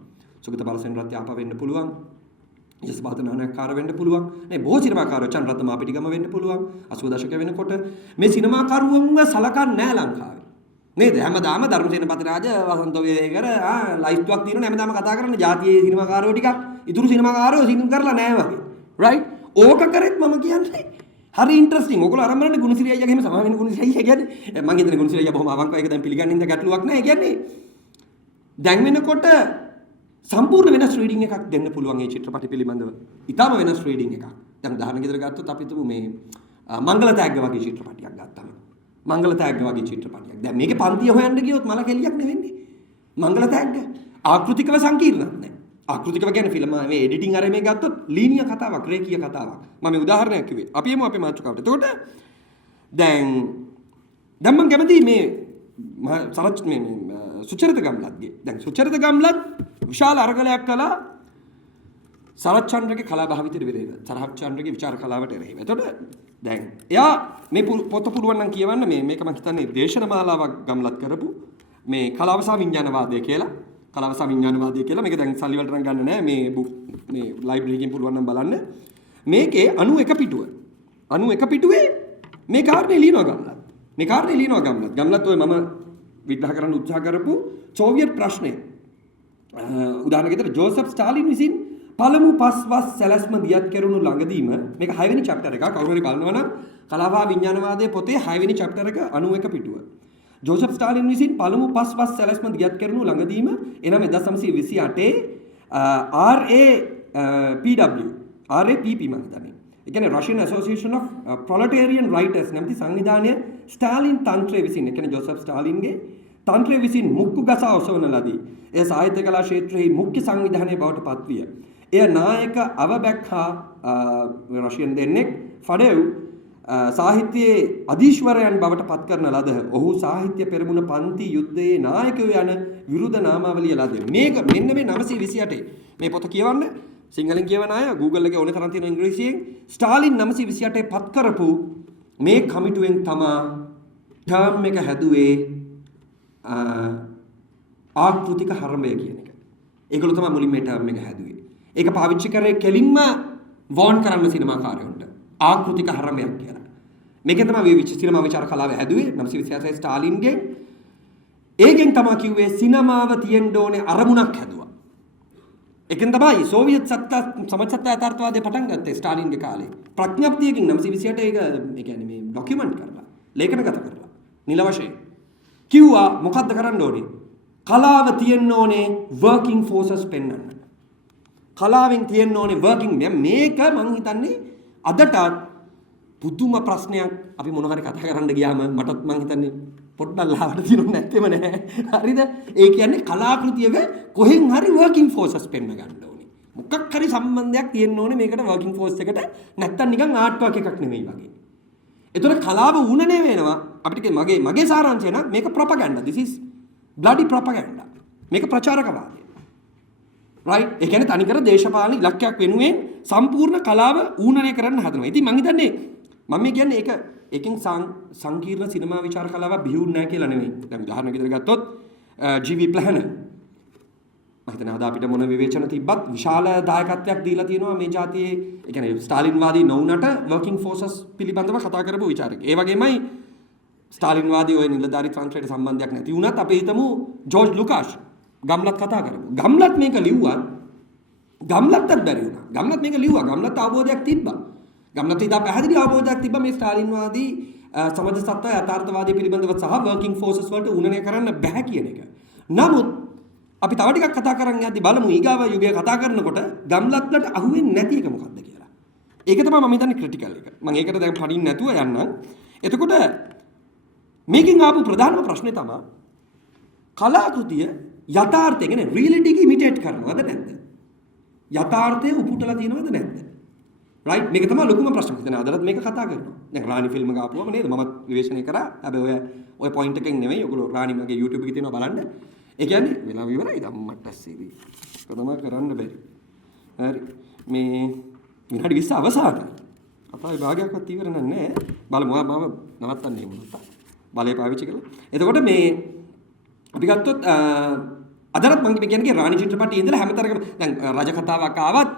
සුගත බලසේනරත් යාපා වෙන්න පුළුවන්. යස් බාදනානකාර වෙන්න පුළුවන්. නේ බොහෝ සිනමාකාරයෝ චන්ද්‍රරත්න මාපිටිගම වෙන්න පුළුවන්. 80 දශකයේ වෙනකොට මේ සිනමාකරුවන්ව සලකන්නේ නැහැ ලංකාවේ. නේද? හැමදාම ධර්මසේන පතිරාජ වසන්ත වේගර ලයිස්ට්ුවක් තියෙනවනේ හැමදාම කතා කරන්නේ ජාතියේ සිනමාකාරයෝ ටිකක්. ඉතුරු සිනමාකාරයෝ සිනමා කරලා නැහැ වගේ. රයිට්? ඕක කරෙත් මම කියන්නේ හරි ඉන්ටරෙස්ටිං. ඔයගොල්ලෝ අරන් බලන්න ගුණසිරි අයියාගේ එහෙම සමා වෙන ගුණසිරි අයියා කියන්නේ මම හිතන්නේ ගුණසිරි අයියා බොහොම අවංකව ඒක දැන් පිළිගන්නේ ඉඳ ගැටලුවක් නැහැ. කියන්නේ දැන් වෙනකොට සම්පූර්ණ වෙනස් රීඩින් එකක් දෙන්න පුළුවන් මේ චිත්‍රපටි පිළිබඳව. ඊටාම වෙනස් රීඩින් එකක්. දැන් උදාහරණ ගෙදර ගත්තොත් අපි තුමු මේ මංගල තෑග්ග වගේ චිත්‍රපටියක් ගත්තාම. මංගල තෑග්ග වගේ චිත්‍රපටියක්. දැන් මේකේ පන්තිය හොයන්න ගියොත් මල කෙලියක් නෙවෙන්නේ. මංගල තෑග්ග ආකෘතිකව සංකීර්ණක් නැහැ. ආකෘතිකව කියන්නේ ෆිල්ම් මේ එඩිටින් අර මේ ගත්තොත් ලීනිය කතාවක්, රේඛීය කතාවක්. මම මේ උදාහරණයක් කිව්වේ. අපි එමු අපේ මාතෘකාවට. එතකොට දැන් මම කැමති මේ සුචරිත ගම්ලත්ගේ. දැන් සුචරිත ගම්ලත් විශාල අරගලයක් කළා සරත් චන්ද්‍රගේ කලා භාවිතයට විරේව. සරත් චන්ද්‍රගේ විචාර කලාවට එරෙහිව. එතකොට දැන් එයා මේ පොත පුළුවන් නම් කියවන්න මේක මම හිතන්නේ දේශනමාලාවක් ගම්ලත් කරපු මේ කලාව සහ විඥානවාදය කියලා. කලාව සහ විඥානවාදය කියලා මේක දැන් සල්ලි වලට නම් ගන්න නෑ මේ ලයිබ්‍රරි එකකින් පුළුවන් නම් බලන්න. මේකේ 91 පිටුව. 91 පිටුවේ මේ කාරණේ ලියනවා ගම්ලත්. මේ කාරණේ ලියනවා ගම්ලත්. ගම්ලත් ඔය මම විග්‍රහ කරන්න උත්සාහ කරපු සෝවියට් ප්‍රශ්නය. උදාහරණයකට ජෝසප් ස්ටාලින් විසින් පළමු පස්වස් සැලැස්ම දියත් කෙරුණු ළඟදීම මේක 6 වෙනි chapter එක. කවුරු හරි බලනවා නම් කලාව විඥානවාදයේ පොතේ 6 වෙනි chapter එක 91 පිටුව. ජෝසප් ස්ටාලින් විසින් පළමු පස්වස් සැලැස්ම දියත් කෙරුණු ළඟදීම එනම් 1928 RAPP මම හිතන්නේ. ඒ කියන්නේ Russian Association of Proletarian Writers නැමැති සංවිධානය ස්ටාලින් තන්ත්‍රය විසින් ඒ කියන්නේ ජෝසප් ස්ටාලින්ගේ තන්ත්‍රය විසින් මුක්කු ගසා ඔසවන ලදී. එය සාහිත්‍ය කලා ක්ෂේත්‍රයේ මුඛ්‍ය සංවිධානයේ බවට පත්විය. එය නායක අවබැක්හා රෂියන් දෙන්නෙක් ෆඩෙව් සාහිත්‍යයේ අධීශ්වරයන් බවට පත් කරන ලද. ඔහු සාහිත්‍ය පෙරමුණ පන්ති යුද්ධයේ නායකයෝ යන විරුද්ධ නාමාවලිය ලද. මේක මෙන්න මේ 928 මේ පොත කියවන්න සිංහලෙන් කියවන අය Google එකේ ඕනේ තරම් තියෙන ඉංග්‍රීසියෙන් ස්ටාලින් 928 පත් කරපු මේ කමිටුවෙන් තමා ටර්ම් එක හැදුවේ ආකෘතික හරඹය කියන එක. ඒගොල්ලෝ තමයි මුලින්ම මේ ටර්ම් එක හැදුවේ. ඒක පාවිච්චි කරේ කෙලින්ම වෝන් කරන්න සිනමාකාරයන්ට ආකෘතික හරඹයක් කියලා. මේකෙන් තමයි මේ සිනමා විචාර කලාව හැදුවේ 928 ස්ටාලින්ගේ. ඒකෙන් තමයි කිව්වේ සිනමාව තියෙන්න ඕනේ අරමුණක් හැදුවා. ඒකෙන් තමයි සෝවියට් සමාජ සත්‍ය යථාර්ථවාදය පටන් ගත්තේ ස්ටාලින්ගේ කාලේ. ප්‍රඥප්තියකින් 928 ඒක ඒ කියන්නේ මේ ડોකියුමන්ට් කරලා ලේඛනගත කරලා නිල වශයෙන් කිව්වා මොකද්ද කරන්න ඕනේ? කලාව තියෙන්න ඕනේ working forces පෙන්වන්න. කලාවෙන් තියෙන්න ඕනේ working මේක මම හිතන්නේ අදටත් පුදුම ප්‍රශ්නයක්. අපි මොන හරි කතා කරන්න ගියාම මටත් මම හිතන්නේ පොඩ්ඩක් ලාවට තියෙන්නේ නැත්තේම නෑ. හරිද? ඒ කියන්නේ කලාකෘතියක කොහෙන් හරි working forces පෙන්ව ගන්න ඕනේ. මොකක් හරි සම්බන්ධයක් තියෙන්න ඕනේ මේකට working force එකට. නැත්තම් නිකන් ආර්ට් වර්ක් එකක් නෙමෙයි වගේ. ඒතකොට කලාව උනනේ වෙනවා. අපිට මගේ සාරාංශය නම් මේක propaganda. This is bloody propaganda. මේක ප්‍රචාරකවාදය. right? ඒ කියන්නේ තනිකර දේශපාලන ඉලක්කයක් වෙනුවෙන් සම්පූර්ණ කලාව ඌනනය කරන්න හදනවා. ඉතින් මම හිතන්නේ මම කියන්නේ ඒකෙන් සංකීර්ණ සිනමා විචාර කලාව බිහිවුන්නේ නැහැ කියලා නෙමෙයි. දැන් උදාහරණයක් විදිහට ගත්තොත් ජී.වී. ප්ලැනර් මම හිතන්නේ අද අපිට මොන විවේචන තිබ්බත් විශාල දායකත්වයක් දීලා තියෙනවා මේ ජාතියේ ඒ කියන්නේ ස්ටාලින්වාදී නොවුනට working forces පිළිබඳව කතා කරපු විචාරක. ඒ වගේමයි ස්ටාලින්වාදී ඔය නිලධාරී තන්ත්‍රයට සම්බන්ධයක් නැති වුණත් අපි හිතමු ජෝර්ජ් ලුකාෂ් ගම්ලත් කතා කරමු. ගම්ලත් මේක ලිව්වා. ගම්ලත්ටත් බැරි වුණා. ගම්ලත් මේක ලිව්වා. ගම්ලත් අවබෝධයක් තිබ්බා. ගම්ලත් ඉදා පැහැදිලි අවබෝධයක් තිබ්බා මේ ස්ටාලින්වාදී සමාජ සත්‍ය යථාර්ථවාදී පිළිබඳව සහ working forces වලට උනනය කරන්න බෑ කියන එක. නමුත් අපි තව ටිකක් කතා කරන් යද්දි බලමු ඊගාව යුගය කතා කරනකොට ගම්ලත්ලට අහුවෙන්නේ නැති එක මොකක්ද කියලා. ඒක තමයි මම හිතන්නේ ක්‍රිටිකල් එක. මම ඒකට දැන් පණින්න නැතුව යන්නම්. එතකොට මේකෙන් ආපු ප්‍රධානම ප්‍රශ්නේ තමයි කලාකෘතිය යථාර්ථය කියන්නේ රියැලිටි එක ඉමිටේට් කරනවද නැද්ද? යථාර්ථය උපුටලා තියෙනවද නැද්ද? රයිට් මේක තමයි ලොකුම ප්‍රශ්නේ. දැන් අදටත් මේක කතා කරනවා. දැන් රාණි ෆිල්ම් එක ආපුවම නේද මමත් විවේචනය කරා. හැබැයි ඔය පොයින්ට් එකෙන් නෙමෙයි. ඔයගොල්ලෝ රාණි මගේ YouTube එකේ තියෙනවා බලන්න. ඒ කියන්නේ වෙලාව ඉවරයි ධම්මට ඇස්සේවි. කොහොම කරන්න බැරි. හරි. මේ විනාඩි 20 අවසානයි. අපේ භාගයක්වත් ඉවර නැහැ. බලමු මම නවත්තන්නේ මොනවද? බලය පාවිච්චි කළා. එතකොට මේ අපි ගත්තොත් අදටත් මම කියන්නේ රාණි චිත්‍රපටයේ ඉඳලා හැමතරකම දැන් රජ කතාවක් ආවත්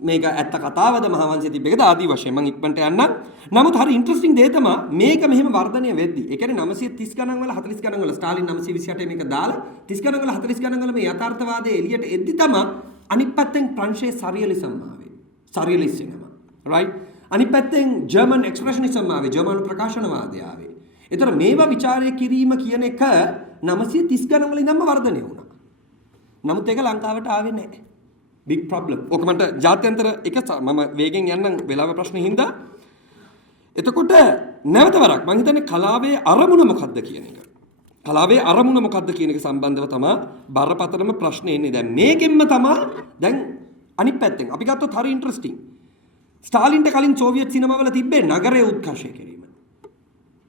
මේක ඇත්ත කතාවද මහාවංශයේ තිබෙකද ආදී වශයෙන් මම ඉක්මනට යන්නම්. නමුත් හරි ඉන්ටරෙස්ටිං දේ තමයි මේක මෙහෙම වර්ධනය වෙද්දි. ඒ කියන්නේ 930 ගණන් වල 40 ගණන් වල ස්ටාලින් 928 මේක දාලා 30 ගණන් වල 40 ගණන් වල මේ යථාර්ථවාදයේ එළියට එද්දි තමයි අනිත් පැත්තෙන් ප්‍රංශයේ සරියලිසම් ආවේ. සරියලිස් සිනමා. රයිට්? අනිත් පැත්තෙන් ජර්මන් එක්ස්ප්‍රෙෂනිසම් ආවේ. ජර්මන් ප්‍රකාශනවාදය ආවේ. ඒතර මේවා ਵਿਚාරය කිරීම කියන එක 930 ගණන් වල ඉඳන්ම වර්ධනය වුණා. නමුත් ඒක ලංකාවට ආවේ නැහැ. big problem. ඔක මට ජාත්‍යන්තර එක මම වේගෙන් යන්නම් වෙලාව ප්‍රශ්නේ හින්දා. එතකොට නැවත වරක් මම හිතන්නේ කලාවේ අරමුණ මොකක්ද කියන එක. කලාවේ අරමුණ මොකක්ද කියන එක සම්බන්ධව තමයි බරපතලම ප්‍රශ්නේ එන්නේ. දැන් මේකෙන්ම තමයි දැන් අනිත් පැත්තෙන් අපි ගත්තොත් හරි ඉන්ටරෙස්ටිං. ස්ටාලින්ට කලින් සෝවියට් සිනමාවල තිබ්බේ නගරය උත්කර්ෂය කිරීම.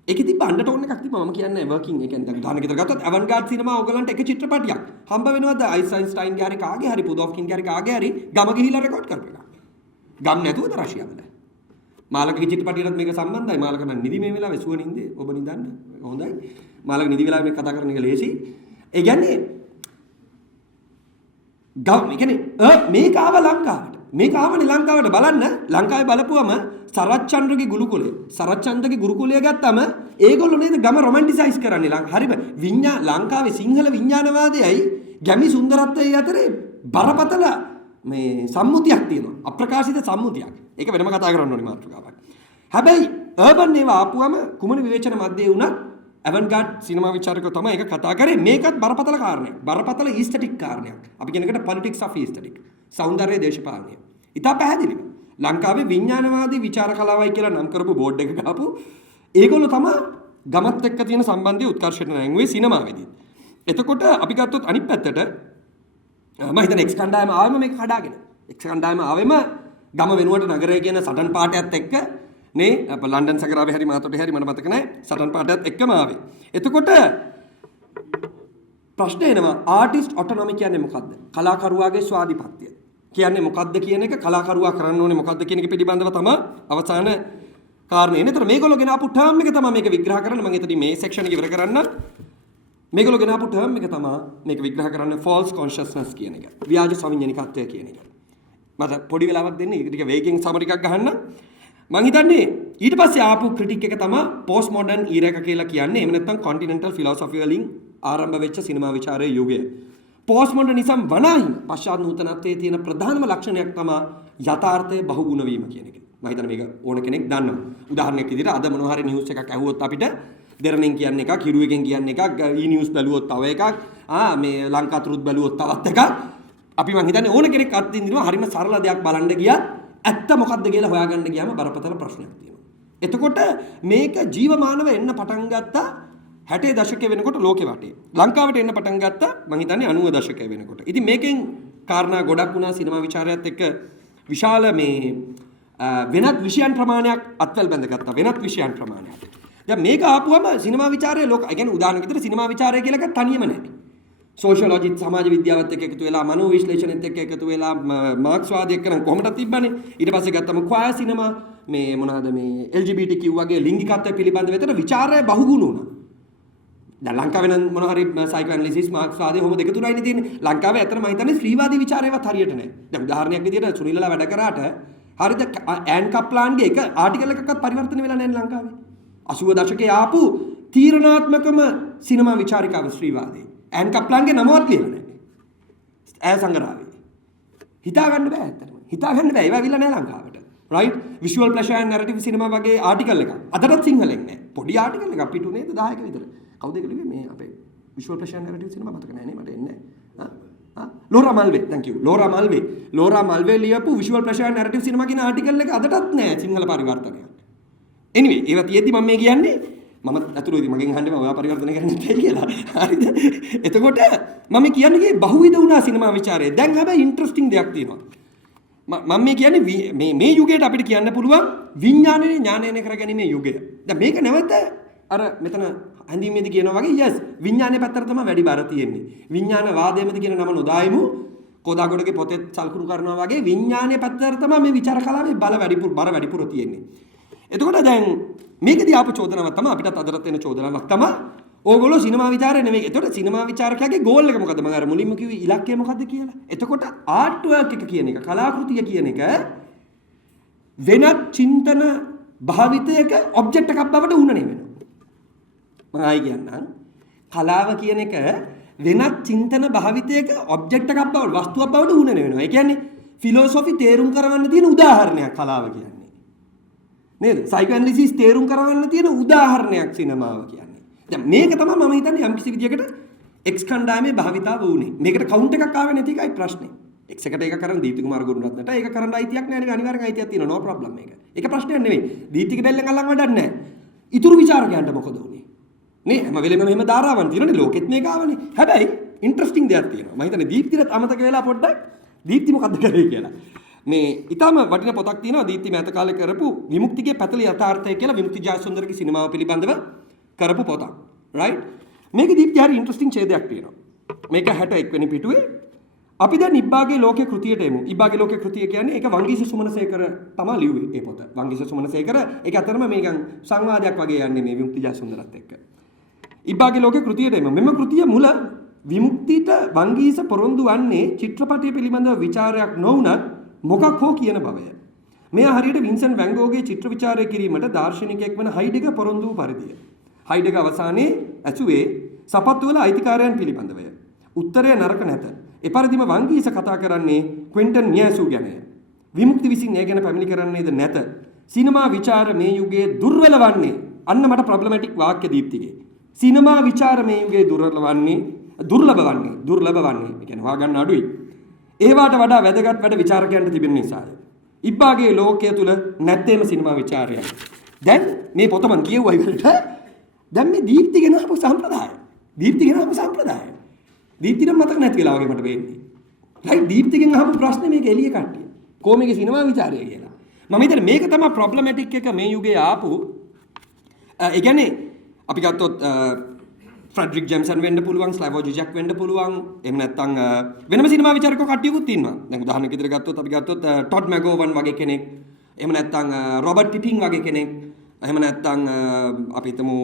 ඒකේ තිබ්බ අන්ඩර්ටෝන් එකක් තිබ්බා මම කියන්නේ වර්කින් ඒ කියන්නේ දැන් ගානකට ගත්තොත් අවන්ගාඩ් සිනමා ඕගලන්ට එක චිත්‍රපටියක් හම්බ වෙනවද අයින්ස්ටයින්ගේ හරි කාගේ හරි පුදොෆ්කින්ගේ හරි කාගේ හරි ගම ගිහිලා රෙකෝඩ් කරපු එක. ගම් නැතුවද රෂියාවල. මාළගේ චිත්‍රපටියටත් මේක සම්බන්ධයි. මාළක නම් නිදි මේ වෙලාවේ සුව නින්දේ ඔබ නිදන්න. හොඳයි. මාළක නිදි වෙලාවේ මේක කතා කරන එක ලේසි. ඒ කියන්නේ මේක ආව ලංකාවට. මේක ආවනේ ලංකාවට බලන්න ලංකාවේ බලපුවම සරච්චන්ද්‍රගේ ගුරුකුලය සරච්චන්ද්‍රගේ ගුරුකුලය ගත්තම ඒගොල්ලෝ නේද ගම රොමැන්ටිසයිස් කරන්නේ හරිම ලංකාවේ සිංහල විඥානවාදයයි ගැමි සුන්දරත්වයේ අතරේ බරපතල මේ සම්මුතියක් තියෙනවා අප්‍රකාශිත සම්මුතියක් ඒක වෙනම කතා කරන්න ඕනේ මාතෘකාවක් හැබැයි අර්බන් ඒවා ආපුවම කුමන විවේචන මැද්දේ වුණත් අවන්ගාඩ් සිනමා විචාරකයෝ තමයි ඒක කතා කරේ මේකත් බරපතල කාරණයක් බරපතල ඊස්තටික් කාරණයක් අපි කියන එකට පොලිටික්ස් ඔෆ් ඊස්තටික් සෞන්දර්ය දේශපාලනය ඉතා පැහැදිලිව ලංකාවේ විඥානවාදී විචාර කලාවයි කියලා නම් කරපු බෝඩ් එක ගහපු ඒගොල්ලෝ තමයි ගමත් එක්ක තියෙන සම්බන්ධය උත්කර්ෂයට නැංගුවේ සිනමාවේදී. එතකොට අපි ගත්තොත් අනිත් පැත්තට මම හිතන්නේ එක්ස් කණ්ඩායම ආවෙම මේක කඩාගෙන. එක්ස් කණ්ඩායම ආවෙම ගම වෙනුවට නගරය කියන සටන් පාටයත් එක්ක නේ ලන්ඩන් සගරාවේ හරි මාතොටේ හරි මට මතක නැහැ සටන් පාටයත් එක්කම ආවේ. එතකොට ප්‍රශ්නේ එනවා ආටිස්ට් ඔටොනොමි කියන්නේ මොකද්ද? කලාකරුවාගේ ස්වාධීනත්වය. කියන්නේ මොකද්ද කියන එක කලාකරුවා කරන්න ඕනේ මොකද්ද කියන එක පිළිබඳව තමයි අවසාන කාරණේ. එනතර මේගොල්ලෝ ගෙන ආපු ටර්ම් එක තමයි මේක විග්‍රහ කරන්න. මම එතනින් මේ සෙක්ෂන් එක ඉවර කරන්න. මේගොල්ලෝ ගෙන ආපු ටර්ම් එක තමයි මේක විග්‍රහ කරන්න false consciousness කියන එක. ව්‍යාජ සවිඥානිකත්වය කියන එක. මට පොඩි වෙලාවක් දෙන්න. ඒක ටික වේගෙන් සමරි එකක් ගහන්න. මම හිතන්නේ ඊට පස්සේ ආපු ක්‍රිටික් එක තමයි post modern era එක කියලා කියන්නේ. එහෙම නැත්නම් continental philosophy වලින් ආරම්භ වෙච්ච සිනමා විචාරයේ යුගය. පෝස්ට් මොඩර්නිසම් වනාහිම පශ්චාත් නූතනත්වයේ තියෙන ප්‍රධානම ලක්ෂණයක් තමයි යථාර්ථයේ බහුගුණ වීම කියන එක. මම හිතන්නේ මේක ඕන කෙනෙක් දන්නවා. උදාහරණයක් විදිහට අද මොනවා හරි නිවුස් එකක් ඇහුවොත් අපිට දෙරණෙන් කියන්නේ එකක්, හිරුවෙන් කියන්නේ එකක්, නිවුස් බැලුවොත් තව එකක්, මේ ලංකාතුරුත් බැලුවොත් තවත් එකක්. අපි මම හිතන්නේ ඕන කෙනෙක් අත්දිනවා හරිම සරල දෙයක් බලන්න ගියත් ඇත්ත මොකද්ද කියලා හොයාගන්න ගියාම බරපතල ප්‍රශ්නයක් තියෙනවා. එතකොට මේක ජීවමානව එන්න පටන් ගත්තා 60 දශකයේ වෙනකොට ලෝකෙ වටේ. ලංකාවට එන්න පටන් ගත්තා මම හිතන්නේ 90 දශකයේ වෙනකොට. ඉතින් මේකෙන් කාරණා ගොඩක් වුණා සිනමා විචාරයත් එක්ක විශාල මේ වෙනත් විෂයන් ප්‍රමාණයක් අත්වල බැඳගත්තා. වෙනත් විෂයන් ප්‍රමාණයක්. දැන් මේක ආපුවම සිනමා විචාරයේ ලෝක ඒ කියන්නේ උදාහරණයක් විදිහට සිනමා විචාරය කියලා එකක් තනියම නැහැ. සෝෂියොලොජි සමාජ විද්‍යාවත් එක්ක එකතු වෙලා මනෝ විශ්ලේෂණයත් එක්ක එකතු වෙලා මාක්ස්වාදී එක්ක නම් කොහොමද තිබ්බනේ. ඊට පස්සේ ගත්තම ක්වයර් සිනමා මේ මොනවාද මේ LGBTQ වගේ ලිංගිකත්වය පිළිබඳව විතර විචාරය බහුගුණ වුණා. දැන් ලංකාවේ නම් මොන හරි සයිකෝ ඇනලිසිස් මාක්ස්වාදී කොහොමද දෙක තුනයිනේ තියෙන්නේ. ලංකාවේ ඇත්තටම මම හිතන්නේ ස්ත්‍රීවාදී ਵਿਚාරයවත් හරියට නැහැ. දැන් උදාහරණයක් විදිහට සුනිලලා වැඩ කරාට හරිද ඇන් කප්ලාන්ගේ එක ආටිකල් එකක්වත් පරිවර්තන වෙලා නැහැ ලංකාවේ. 80 දශකයේ ආපු තීරණාත්මකම සිනමා විචාරිකාව ස්ත්‍රීවාදී. ඇන් කප්ලාන්ගේ නමවත් ලියලා නැහැ. ඈ සංගරාවේ. හිතා ගන්න බෑ ඇත්තටම. හිතා ගන්න බෑ. ඒවා අවිල්ල නැහැ ලංකාවට. right visual pleasure and narrative cinema වගේ ආටිකල් එකක්. අදටත් සිංහලෙන් නැහැ. පොඩි ආටිකල් එකක් පිටු නේද 10ක විතර. කවුද ඒක ලිව්වේ මේ අපේ visual pleasure narrative cinema මතක නැහැ නේ මට එන්නේ ලෝරා මල්වේ thank you ලෝරා මල්වේ ලියපු visual pleasure narrative cinema කියන ආටිකල් එක අදටත් නැහැ සිංහල පරිවර්තනයක් anyway ඒවා තියෙද්දි මම මේ කියන්නේ මම අතුරුදී මගෙන් අහන්නේ ඔයා පරිවර්තනය කරන්න ඉතියි කියලා හරිද එතකොට මම කියන්නේ බහුවිධ වුණා සිනමා විචාරය දැන් හැබැයි ඉන්ටරෙස්ටිං දෙයක් තියෙනවා මම මේ කියන්නේ මේ යුගයට අපිට කියන්න පුළුවන් විඥානයේ ඥානයනේ කරගැනීමේ යුගය. දැන් මේක නැවත අර මෙතන හැඳින්වීමේදී කියනවා වගේ yes විඥානයේ පැත්තට තමයි වැඩි බර තියෙන්නේ. විඥාන වාදයේමද කියන නම නොදායිමු. කොදාගොඩගේ පොතේ සල්කුණු කරනවා වගේ විඥානයේ පැත්තට තමයි මේ විචාර කලාවේ බර වැඩිපුර තියෙන්නේ. එතකොට දැන් මේකදී ආපු චෝදනාවක් තමයි අපිටත් අදටත් එන චෝදනාවක් තමයි ඕගොල්ලෝ සිනමා විචාරය නෙමෙයි. එතකොට සිනමා විචාරකයාගේ ගෝල් එක මොකද්ද? මම අර මුලින්ම කිව්වේ ඉලක්කය මොකද්ද කියලා. එතකොට ආර්ට් වර්ක් එක කියන එක කලාකෘතිය කියන එක වෙනත් චින්තන භාවිතයක ඔබ්ජෙක්ට් එකක් බවට උනනේ වෙනවා. මම ආයි කියන්නම්. කලාව කියන එක වෙනත් චින්තන භාවිතයක ඔබ්ජෙක්ට් එකක් බවට වස්තුවක් බවට උනනේ වෙනවා. ඒ කියන්නේ ෆිලොසොෆි තේරුම් කරවන්න තියෙන උදාහරණයක් කලාව කියන්නේ. නේද? සයිකෝ ඇනලිසිස් තේරුම් කරවන්න තියෙන උදාහරණයක් සිනමාව කියන්නේ. දැන් මේක තමයි මම හිතන්නේ යම් කිසි විදියකට X කණ්ඩායමේ භාවිතාව වුනේ. මේකට කවුන්ට් එකක් ආවේ නැති එකයි ප්‍රශ්නේ. X එකට ඒක කරන් දීප්ති කුමාර ගුණරත්නට ඒක කරන්න අයිතියක් නැහැ නේ අනිවාර්යෙන් අයිතියක් තියෙනවා no problem මේක. ඒක ප්‍රශ්නයක් නෙවෙයි. දීප්තිගේ බෙල්ලෙන් අල්ලන් වැඩක් නැහැ. ඉතුරු විචාරකයන්ට මොකද උනේ? නේ හැම වෙලෙම මෙහෙම ධාරාවන් තියෙනනේ ලෝකෙත් මේක ආවනේ. හැබැයි ඉන්ටරෙස්ටිං දෙයක් තියෙනවා. මම හිතන්නේ දීප්තිට අමතක වෙලා පොඩ්ඩක් දීප්ති මොකද්ද කරේ කියලා. මේ ඊටම වටින පොතක් තියෙනවා දීප්ති මෑත කාලේ කරපු විමුක්තිගේ පැතල යථාර්ථය කියලා විමුක්ති ජයසුන්දරගේ සිනමාව පිළිබඳව කරපු පොතක්. right මේක දීප්ති හරි ඉන්ටරෙස්ටිං ඡේදයක් තියෙනවා. මේක 61 වෙනි පිටුවේ අපි දැන් ඉබ්බාගේ ලෝකේ කෘතියට එමු. ඉබ්බාගේ ලෝකේ කෘතිය කියන්නේ ඒක වංගීස සුමනසේකර තමයි ලිව්වේ ඒ පොත. වංගීස සුමනසේකර ඒක අතරම මේකන් සංවාදයක් වගේ යන්නේ මේ විමුක්ති ජයසුන්දරත් එක්ක. ඉබ්බාගේ ලෝකේ කෘතියට එමු. මෙම කෘතිය මුල විමුක්තියට වංගීස පොරොන්දු වන්නේ චිත්‍රපටය පිළිබඳව විචාරයක් නොවුනත් මොකක් හෝ කියන බවය. මෙය හරියට වින්සන් වැන් ගෝගේ චිත්‍ර විචාරය කිරීමට දාර්ශනිකයෙක් වන හයිඩෙගර් පොරොන්දු වූ පරිදිය. හයිඩෙගර් අවසානයේ ඇසුවේ සපත්තුවල අයිතිකාරයන් පිළිබඳවය. උත්තරය නරක නැත. එපරිදිම වංගීස කතා කරන්නේ ක්වින්ටන් නියසු ගැනය. විමුක්ති විසින් ඒ ගැන පැමිණි කරන්නේද නැත. සිනමා විචාර මේ යුගයේ දුර්වල වන්නේ අන්න මට ප්‍රොබ්ලමැටික් වාක්‍ය දීප්තිගේ. සිනමා විචාර මේ යුගයේ දුර්ලභ වන්නේ. ඒ කියන්නේ හොයාගන්න අඩුයි. ඒවාට වඩා වැදගත් වැඩ විචාරකයන්ට තිබෙන නිසාය. ඉබ්බාගේ ලෝකය තුල නැත්තේම සිනමා විචාරයයි. දැන් මේ පොත මන් කියුවා ඉවරට. දැන් මේ දීප්ති ගෙනාවු සම්ප්‍රදාය. දීප්තිට මතක නැති වෙලා වගේ මට වෙන්නේ. රයිට් දීප්තිගෙන් අහපු ප්‍රශ්නේ මේක එළිය කට්ටිය. කොහොමද සිනමා විචාරය කියලා. මම හිතන්නේ මේක තමයි ප්‍රොබ්ලමැටික් එක මේ යුගයේ ආපු. ඒ කියන්නේ අපි ගත්තොත් ෆ්‍රෙඩරික් ජෙම්සන් වෙන්න පුළුවන්, ස්ලැවෝ ජිජැක් වෙන්න පුළුවන්. එහෙම නැත්නම් වෙනම සිනමා විචාරකව කට්ටියකුත් ඉන්නවා. දැන් උදාහරණයක් විදිහට ගත්තොත් අපි ගත්තොත් ටොඩ් මැගෝවන් වගේ කෙනෙක්. එහෙම නැත්නම් රොබර්ට් පිපින් වගේ කෙනෙක්. එහෙම නැත්නම් අපි හිතමු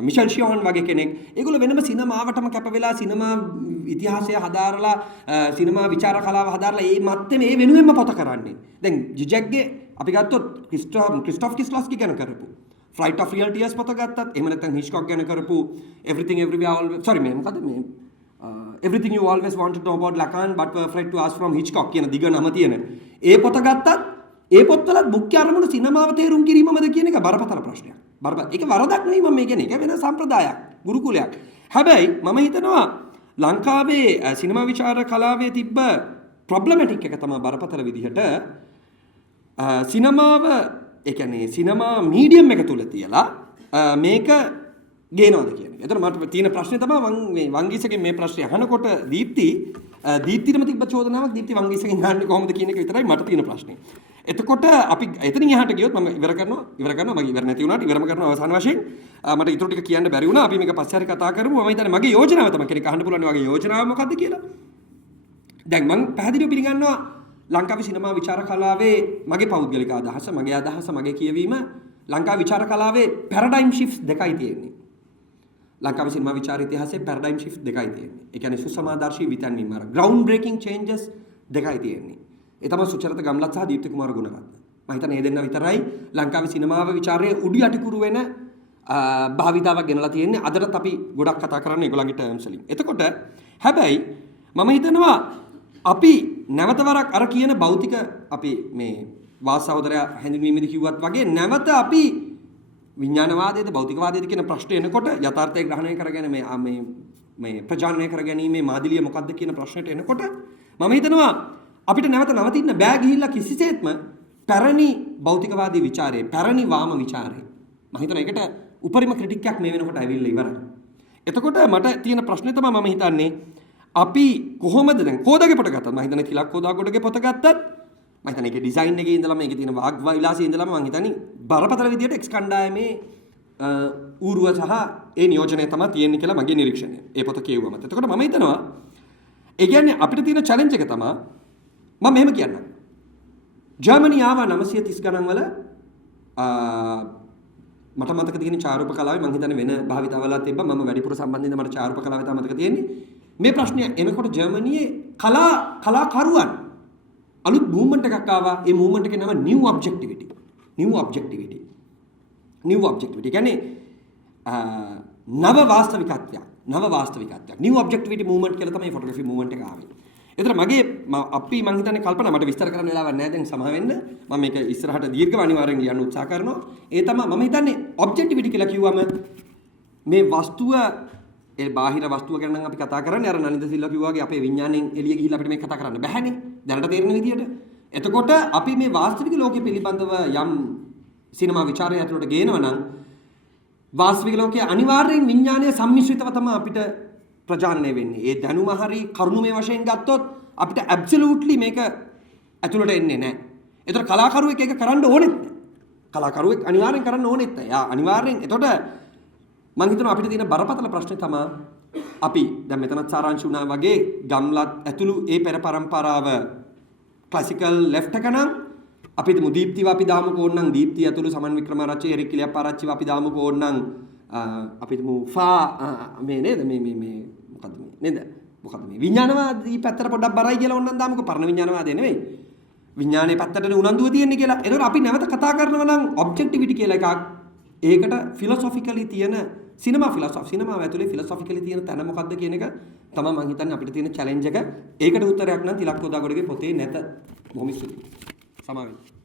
මිෂෙල් ෂියෝන් වගේ කෙනෙක්. ඒගොල්ලෝ වෙනම සිනමාවටම කැප වෙලා සිනමා ඉතිහාසය හදාරලා සිනමා විචාර කලාව හදාරලා මේ මැත්තේ මේ වෙනුවෙන්ම පොත කරන්නේ. දැන් ජිජැක්ගේ අපි ගත්තොත් ක්‍රිස්ටොෆ් කිස්ලොස්කි ගැන කරපු Flight of Real Tears පොත ගත්තත් එහෙම නැත්නම් හිච්කොක් ගැන කරපු Everything Everywhere Always Everything You Always Wanted to Know About Lacan But Were Afraid to Ask from Hitchcock කියන දිග නම තියෙන ඒ පොත ගත්තත් ඒ පොත්වලත් මුඛ්‍ය අරමුණු සිනමාව තේරුම් ගැනීමමද කියන එක බරපතල ප්‍රශ්නයක්. ඒක වරදක් නෙවෙයි මම මේ කියන්නේ. ඒක වෙන සම්ප්‍රදායක්, ගුරුකුලයක්. හැබැයි මම හිතනවා ලංකාවේ සිනමා විචාර කලාවේ තිබ්බ ප්‍රොබ්ලමැටික් එක තමයි බරපතල විදිහට සිනමාව ඒ කියන්නේ සිනමා මීඩියම් එක තුල තියලා මේක ගේනවද කියන එක. ඒතර මට තියෙන ප්‍රශ්නේ තමයි මේ වංගීසගෙන් මේ ප්‍රශ්නේ අහනකොට දීප්තිටම තිබ්බ චෝදනාවක් දීප්ති වංගීසගෙන් අහන්නේ කොහොමද කියන එක විතරයි මට තියෙන ප්‍රශ්නේ. එතකොට අපි එතනින් එහාට ගියොත් මම ඉවර කරනවා මගේ ඉවර නැති වුණාට ඉවරම කරනවා අවසාන වශයෙන් මට ඊටු ටික කියන්න බැරි වුණා. අපි මේක පස්සේ හරි කතා කරමු. මම හිතන්නේ මගේ යෝජනාව තමයි කෙනෙක් අහන්න පුළුවන් වගේ යෝජනාව මොකද්ද කියලා. දැන් මම පැහැදිලිව පිළිගන්නවා ලංකාවේ සිනමා විචාර කලාවේ මගේ පෞද්ගලික අදහස, මගේ කියවීම ලංකාවේ විචාර කලාවේ පැරඩයිම් ෂිෆ්ට්ස් දෙකයි තියෙන්නේ. ලංකාවේ සිනමා විචාර ඉතිහාසයේ පැරඩයිම් ෂිෆ්ට් දෙකයි තියෙන්නේ. ඒ කියන්නේ සුසමාදර්ශී විතන්වීම අර ග්‍රවුන්ඩ් බ්‍රේකින් චේන්ජස් දෙකයි තියෙන්නේ. ඒ තමයි සුචරිත ගම්ලත් සහ දීප්ති කුමාර ගුණරත්න. මම හිතන්නේ මේ දෙන්නා විතරයි ලංකාවේ සිනමාව විචාරයේ උඩු යටිකුරු වෙන භාවිතාවක් ගෙනලා තියෙන්නේ. අදටත් අපි ගොඩක් කතා කරන්නේ ඒගොල්ලන්ගේ ටර්ම්ස් වලින්. එතකොට හැබැයි මම හිතනවා අපි නැවත වරක් අර කියන භෞතික අපි මේ වාස් සහෝදරයා හැඳින්වීමේදී කිව්වත් වගේ නැවත අපි විඥානවාදයේද භෞතිකවාදයේද කියන ප්‍රශ්නේ එනකොට යථාර්ථය ග්‍රහණය කරගෙන මේ ප්‍රජානනය කරගැනීමේ මාදිලිය මොකක්ද කියන ප්‍රශ්නෙට එනකොට මම හිතනවා අපිට නැවත නවතින්න බෑ ගිහිල්ලා කිසිසේත්ම පැරණි භෞතිකවාදී ਵਿਚාරේ පැරණි වාම ਵਿਚාරේ මම හිතනවා ඒකට උපරිම ක්‍රිටික් එකක් මේ වෙනකොට ඇවිල්ලා ඉවරයි. එතකොට මට තියෙන ප්‍රශ්නේ තමයි මම හිතන්නේ අපි කොහොමද දැන් කෝදාගේ පොත ගත්තත් මම හිතන්නේ තිලක් කෝදාගොඩගේ පොත ගත්තත් මම හිතන්නේ ඒකේ ඩිසයින් එකේ ඉඳලා මේකේ තියෙන වාග් විලාසයේ ඉඳලාම මම හිතන්නේ බරපතල විදියට එක්ස් කණ්ඩායමේ ඌරුව සහ ඒ නියෝජනය තමයි තියෙන්නේ කියලා මගේ නිරීක්ෂණය. ඒ පොත කියවුවම. එතකොට මම හිතනවා ඒ කියන්නේ අපිට තියෙන චැලෙන්ජ් එක තමයි මම මෙහෙම කියන්නම්. ජර්මනි ආවා 930 ගණන් වල මට මතක තියෙන චාරුප කලාවේ මම හිතන්නේ වෙන භාවිතාවලත් තිබ්බා. මම වැඩිපුර සම්බන්ධින්ද මට චාරුප කලාවේ තමයි මතක තියෙන්නේ. මේ ප්‍රශ්නය එනකොට ජර්මනියේ කලාකරුවන් අලුත් මූවමන්ට් එකක් ආවා. ඒ මූවමන්ට් එකේ නම නිව් ඔබ්ජෙක්ටිවිටි. කියන්නේ නව වාස්තවිකත්වයක්. නිව් ඔබ්ජෙක්ටිවිටි මූවමන්ට් කියලා තමයි ෆොටෝග්‍රැෆි මූවමන්ට් එක ආවේ. ඒතර මගේ අපි මම හිතන්නේ කල්පනා මට විස්තර කරන්න වෙලාවක් නැහැ දැන් සමා වෙන්න. මම මේක ඉස්සරහට දීර්ඝව අනිවාර්යෙන් ලියන්න උත්සාහ කරනවා. ඒ තමයි මම හිතන්නේ ඔබ්ජෙක්ටිවිටි කියලා කිව්වම මේ වස්තුව ඒ බාහිර වස්තුව ගැන නම් අපි කතා කරන්නේ අර නනින්ද සිල්වා කිව්වා වගේ අපේ විඥාණයෙන් එළිය ගිහිල්ලා අපිට මේක කතා කරන්න බැහැනේ. දැනට තේරෙන විදියට. එතකොට අපි මේ වාස්තවික ලෝකෙ පිළිබඳව යම් සිනමා විචාරය ඇතුළට ගේනවා නම් වාස්තවික ලෝකයේ අනිවාර්යෙන් විඥානයේ සම්මිශ්‍රිතව තමයි අපිට ප්‍රජානනය වෙන්නේ. ඒ දැනුම හරි කරුණුමය වශයෙන් ගත්තොත් අපිට ඇබ්සලියුට්ලි මේක ඇතුළට එන්නේ නැහැ. ඒතර කලාකරුවෙක් ඒක කරන්න ඕනෙත් නැහැ. කලාකරුවෙක් අනිවාර්යෙන් කරන්න ඕනෙත් නැහැ. යා අනිවාර්යෙන් එතකොට මම හිතනවා අපිට තියෙන බරපතල ප්‍රශ්නේ තමයි අපි දැන් මෙතනත් සාරාංශ වුණා වගේ ගම්ලත් ඇතුළු ඒ පෙර පරම්පරාව ක්ලාසිකල් ලෙෆ්ට් එක නම් අපි හිතමු දීප්තිව අපි දාමුකෝ ඕනනම් දීප්තිය ඇතුළු සමන් වික්‍රමාරච්චි එරික් කිලියප්පාරච්චිව අපි දාමුකෝ ඕනනම් අපි හිතමු මේ නේද මේ මොකද්ද මේ නේද මොකද්ද මේ විඥානවාදී පැත්තට පොඩ්ඩක් බරයි කියලා ඕනනම් දාමුකෝ පරණ විඥානවාදය නෙවෙයි විඥානයේ පැත්තටනේ උනන්දුව තියෙන්නේ කියලා. ඒතකොට අපි නැවත කතා කරනවා නම් ඔබ්ජෙක්ටිවිටි කියලා එකක් ඒකට ෆිලොසොෆිකලි තියෙන සිනමාව ඇතුලේ ෆිලොසොෆිකලි තියෙන තැන මොකද්ද කියන එක තමයි මම හිතන්නේ අපිට තියෙන චැලෙන්ජ් එක. ඒකට උත්තරයක් නම් තිලක් තෝදාගොඩගේ පොතේ නැත. බොහොම ස්තුතියි. සමාවෙන්න.